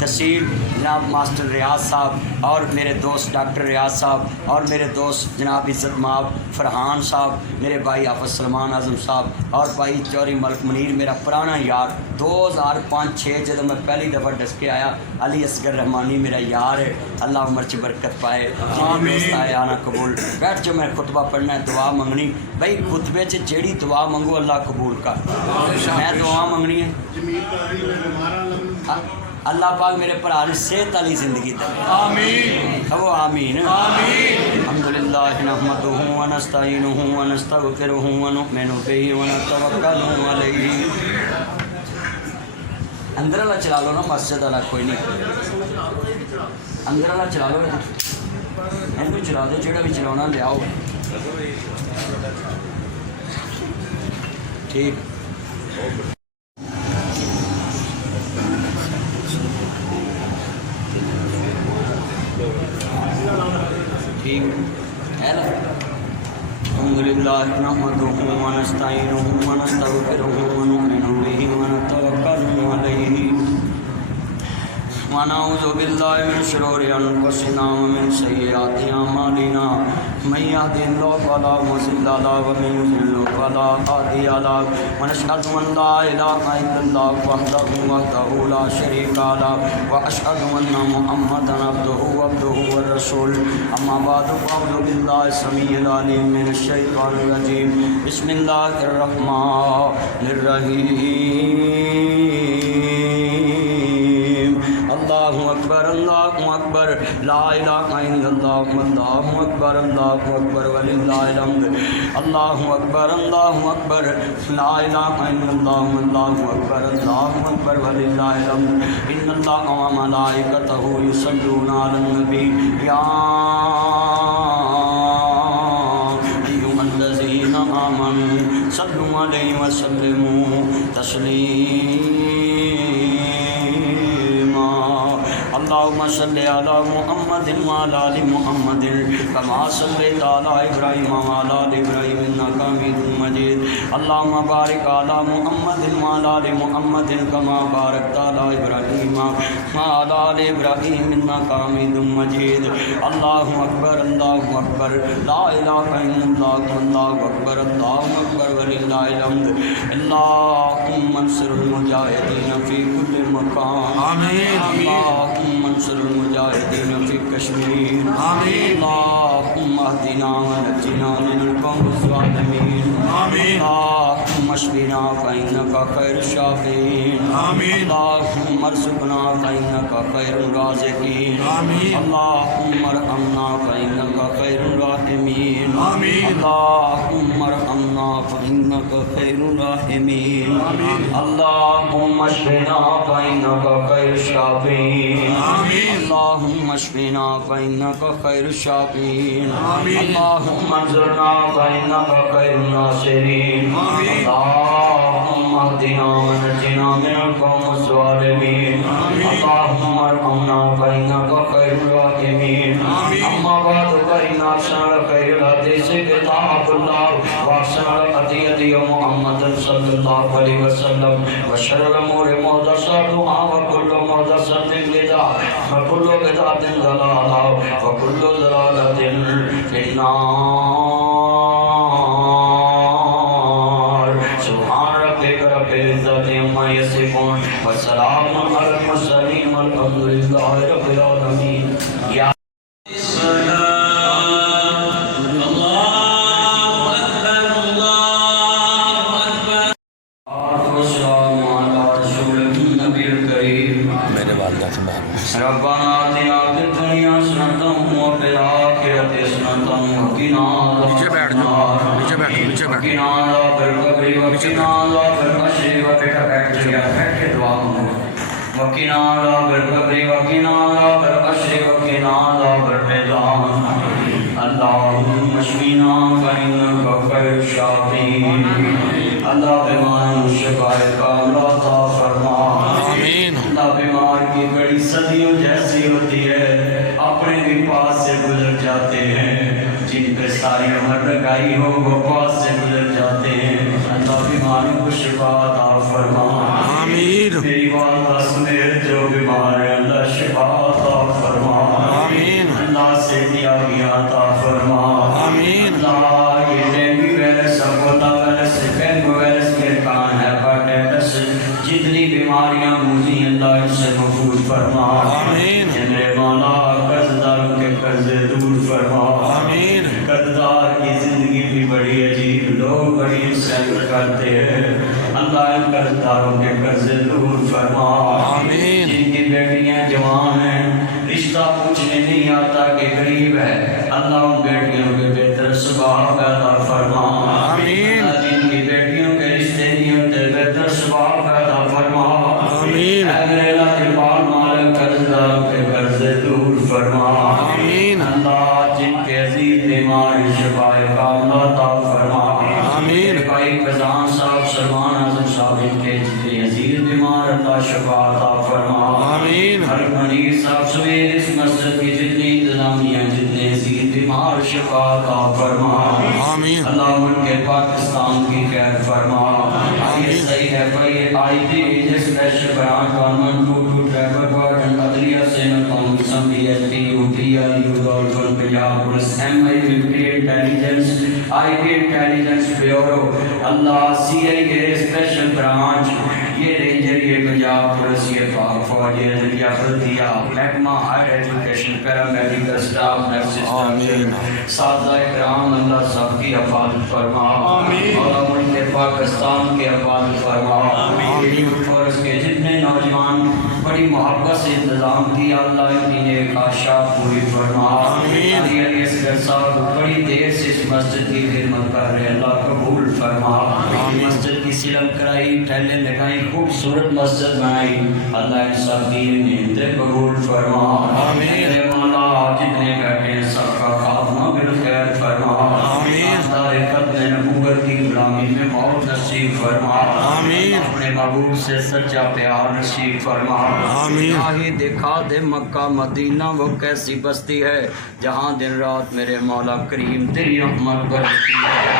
تحصیل جناب ماسٹر ریاض صاحب اور میرے دوست ڈاکٹر ریاض صاحب اور میرے دوست جناب عزت مآب فرحان صاحب، میرے بھائی حافظ سلمان اعظم صاحب اور بھائی چوری ملک منیر میرا پرانا یار 2005-06 جب میں پہلی دفعہ ڈس کے آیا. علی اصغر رحمانی میرا یار ہے، اللہ عمر چ برکت پائے. دوست آئے آنا قبول. بیٹھ جو میں خطبہ پڑھنا ہے، دعا منگنی. بھائی خطبے چ جیڑی دعا منگو اللہ قبول کر. میں دعا منگنی ہے اللہ پاک میرے بھرا نے صحت والی زندگی دے. آمین. او آمین. آمین. الحمدللہ نحمدہ و نستعینہ و نستغفرہ و نؤمن بہ و نتوکل علیہ. اندر والا چلا لو نا، مسجد والا کوئی نہیں، اندر والا چلا لو، یہ چلا دو، جہاں بھی چلانا لیاؤ. ٹھیک. ٹھیک ہے نا. الحمدللہ نحمدہ و نستعینہ و نستغفرہ و نؤمن بہ و نتوکل علیہ ونعوذ باللہ من شرور انفسنا ومن سیئات اعمالنا من يهده الله فلا مضل له ومن يضلل فلا هادي له ونشهد ان لا اله الا الله وحده لا شريك له واشهد ان محمدا عبده ورسوله. اما بعد فاعوذ بالله السميع العليم من الشيطان الرجيم. بسم الله الرحمن الرحيم. اللہ اکبر اللہ اکبر لا الہ الا اللہ اللہ اکبر اللہ اکبر وللہ الحمد. اللہ اکبر لا الہ الا اللہ اللہ اکبر وللہ الحمد. ان اللہ و ملائکتہ یصلون علی النبی یا ایھا الذین آمنوا صلوا علیہ وسلموا تسلیما. اللهم صل على محمد وعلى ال محمد كما صليت على ابراهيم وعلى ال ابراهيم انك حميد مجيد. اللهم بارك على محمد وعلى ال محمد كما باركت على ابراهيم وعلى ال ابراهيم انك حميد مجيد. الله اكبر لا اله الا الله الله اكبر ولله الحمد. اللهم انصر المجاهدين في كل مكان. آمين. اللهم انصر المجاهدين في كشمير. آمين. اللهم اهدنا ونجنا من القوم الظالمين. آمين. اللهم اشفنا فإنك خير الشافين. آمين. اللهم ارزقنا فإنك خير الرازقين. آمين. اللهم ارحمنا فإنك خير الراحمين. آمين. اللهم ارحمنا فإنك خير الراحمين. آمين. اللهم اشفنا فإنك خير الشافين. آمين. اللهم اشفنا فإنك خير الشافين. آمين. اللهم انصرنا فإنك خير الناصرين. آمين. اللهم اهدنا ونجنا من القوم الظالمين. آمين. اللهم ارحمنا فإنك خير الراحمين. آمين. أما بعد فإن أحسن الخير الحديث كتاب الله وأحسن الهدي محمد صلى الله عليه وسلم وشر الأمور محدثاتها وكل محدثة بدعة وكل بدعة ضلالة وكل ضلالة في النار. سبحان ربك رب العزة عما يصفون وسلام على المرسلين والحمد لله رب العالمين. يا والسلام على رسول النبي الكريم حسنة وفي الآخرة حسنة وقنا نیچے بیٹھ جاؤ، نیچے بیٹھ، نیچے بیٹھ۔ وقنا عذاب القبر وقنا عذاب الحشر وبیٹا بیٹھ جایا بیٹھ کے دعا مانگو وقنا عذاب القبر وقنا عذاب الحشر وقنا عذاب المیدان اللهم اشفنا فإنك خير الشافين اللہ بیمار شفا کاملہ عطا فرما آمین۔ اللہ بیمار کی بڑی صدیوں جیسی ہوتی ہے اپنے بھی پاس سے گزر جاتے ہیں جن پہ ساری عمر لگائی ہو وہ پاس سے گزر جاتے ہیں اللہ بیماروں کو شفا عطا فرما آمین۔ میری والدہ سمیت جو بیمار ہے اللہ شفا عطا فرما آمین۔ اللہ سے دیا گیا عطا فرما آمین۔ اللہ یہ dengue virus Akola virus dengue virus کے کان ہیپاٹائٹس جتنی بیماریاں موجی اللہ ان سے محفوظ فرما آمین۔ میرے مولا قرضداروں کے قرضے دور فرما آمین۔ قرضدار کی زندگی بھی بڑی عجیب لوگ بڑی انسان کرتے ہیں اللہ ان قرضداروں کے قرضے دور فرما آمین۔ جن کی بیٹیاں جوان ہیں رشتہ پوچھنے نہیں آتا کہ غریب ہے اللہ ان بیٹیوں کے بہتر سباب پیدا فرما آمین۔ جن کی بیٹیوں کے رشتے نہیں ہوتے بہتر سباب پیدا فرما آمین۔ اے میرے لاجواب مالک قرضداروں کے قرضے دور فرما آمین۔ اللہ جن کے عزیز بیمار شفا کاملہ عطا فرما آمین۔ بھائی فضان صاحب سلمان اعظم صاحب ان کے جتنے عزیز بیمار اللہ شفا عطا فرما آمین۔ ہر منیر صاحب سویر اس مسجد کی جتنی انتظامیہ جتنے عزیز بیمار شفا عطا فرما آمین۔ اللہ ان کے پاکستان کی خیر فرما یہ صحیح ہے بھائی آئی پی جس special branch government to driver garden عدلیہ سینٹ قوم assembly S P U P L U dolphin Punjab police M I military intelligence I T intelligence bureau اللہ C I A special branch یہ ranger یہ Punjab police یہ پاک فوج یہ عدلیہ بلدیہ محکمہ higher education paramedical staff nurses آمین۔ سادہ اکرام اللہ سب کی حفاظت فرما اور ملک پاکستان کی حفاظت فرما فورس کے جتنے نوجوان بڑی محبت سے انتظام کیا اللہ ان کی نیک خواہشات پوری فرما علی علی اصغر صاحب بڑی دیر سے اس مسجد کی خدمت کر رہے اللہ قبول فرما مسجد کی سلم کرائی ٹھہلے لگائی خوبصورت مسجد بنائی اللہ ان سب کی نیندیں قبول فرما میرے مولا جتنے بیٹھے ہیں سب کا خاتمہ بالخیر فرما دار قدر نبوت کی غلامی میں موت نصیب فرما اپنے محبوب سے سچا پیار نصیب فرما آہی دکھا دے مکہ مدینہ وہ کیسی بستی ہے جہاں دن رات میرے مولا کریم تیری رحمت برستی ہے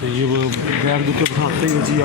تو یہ وہ بیگ دے کے بٹھاتے ہیں جی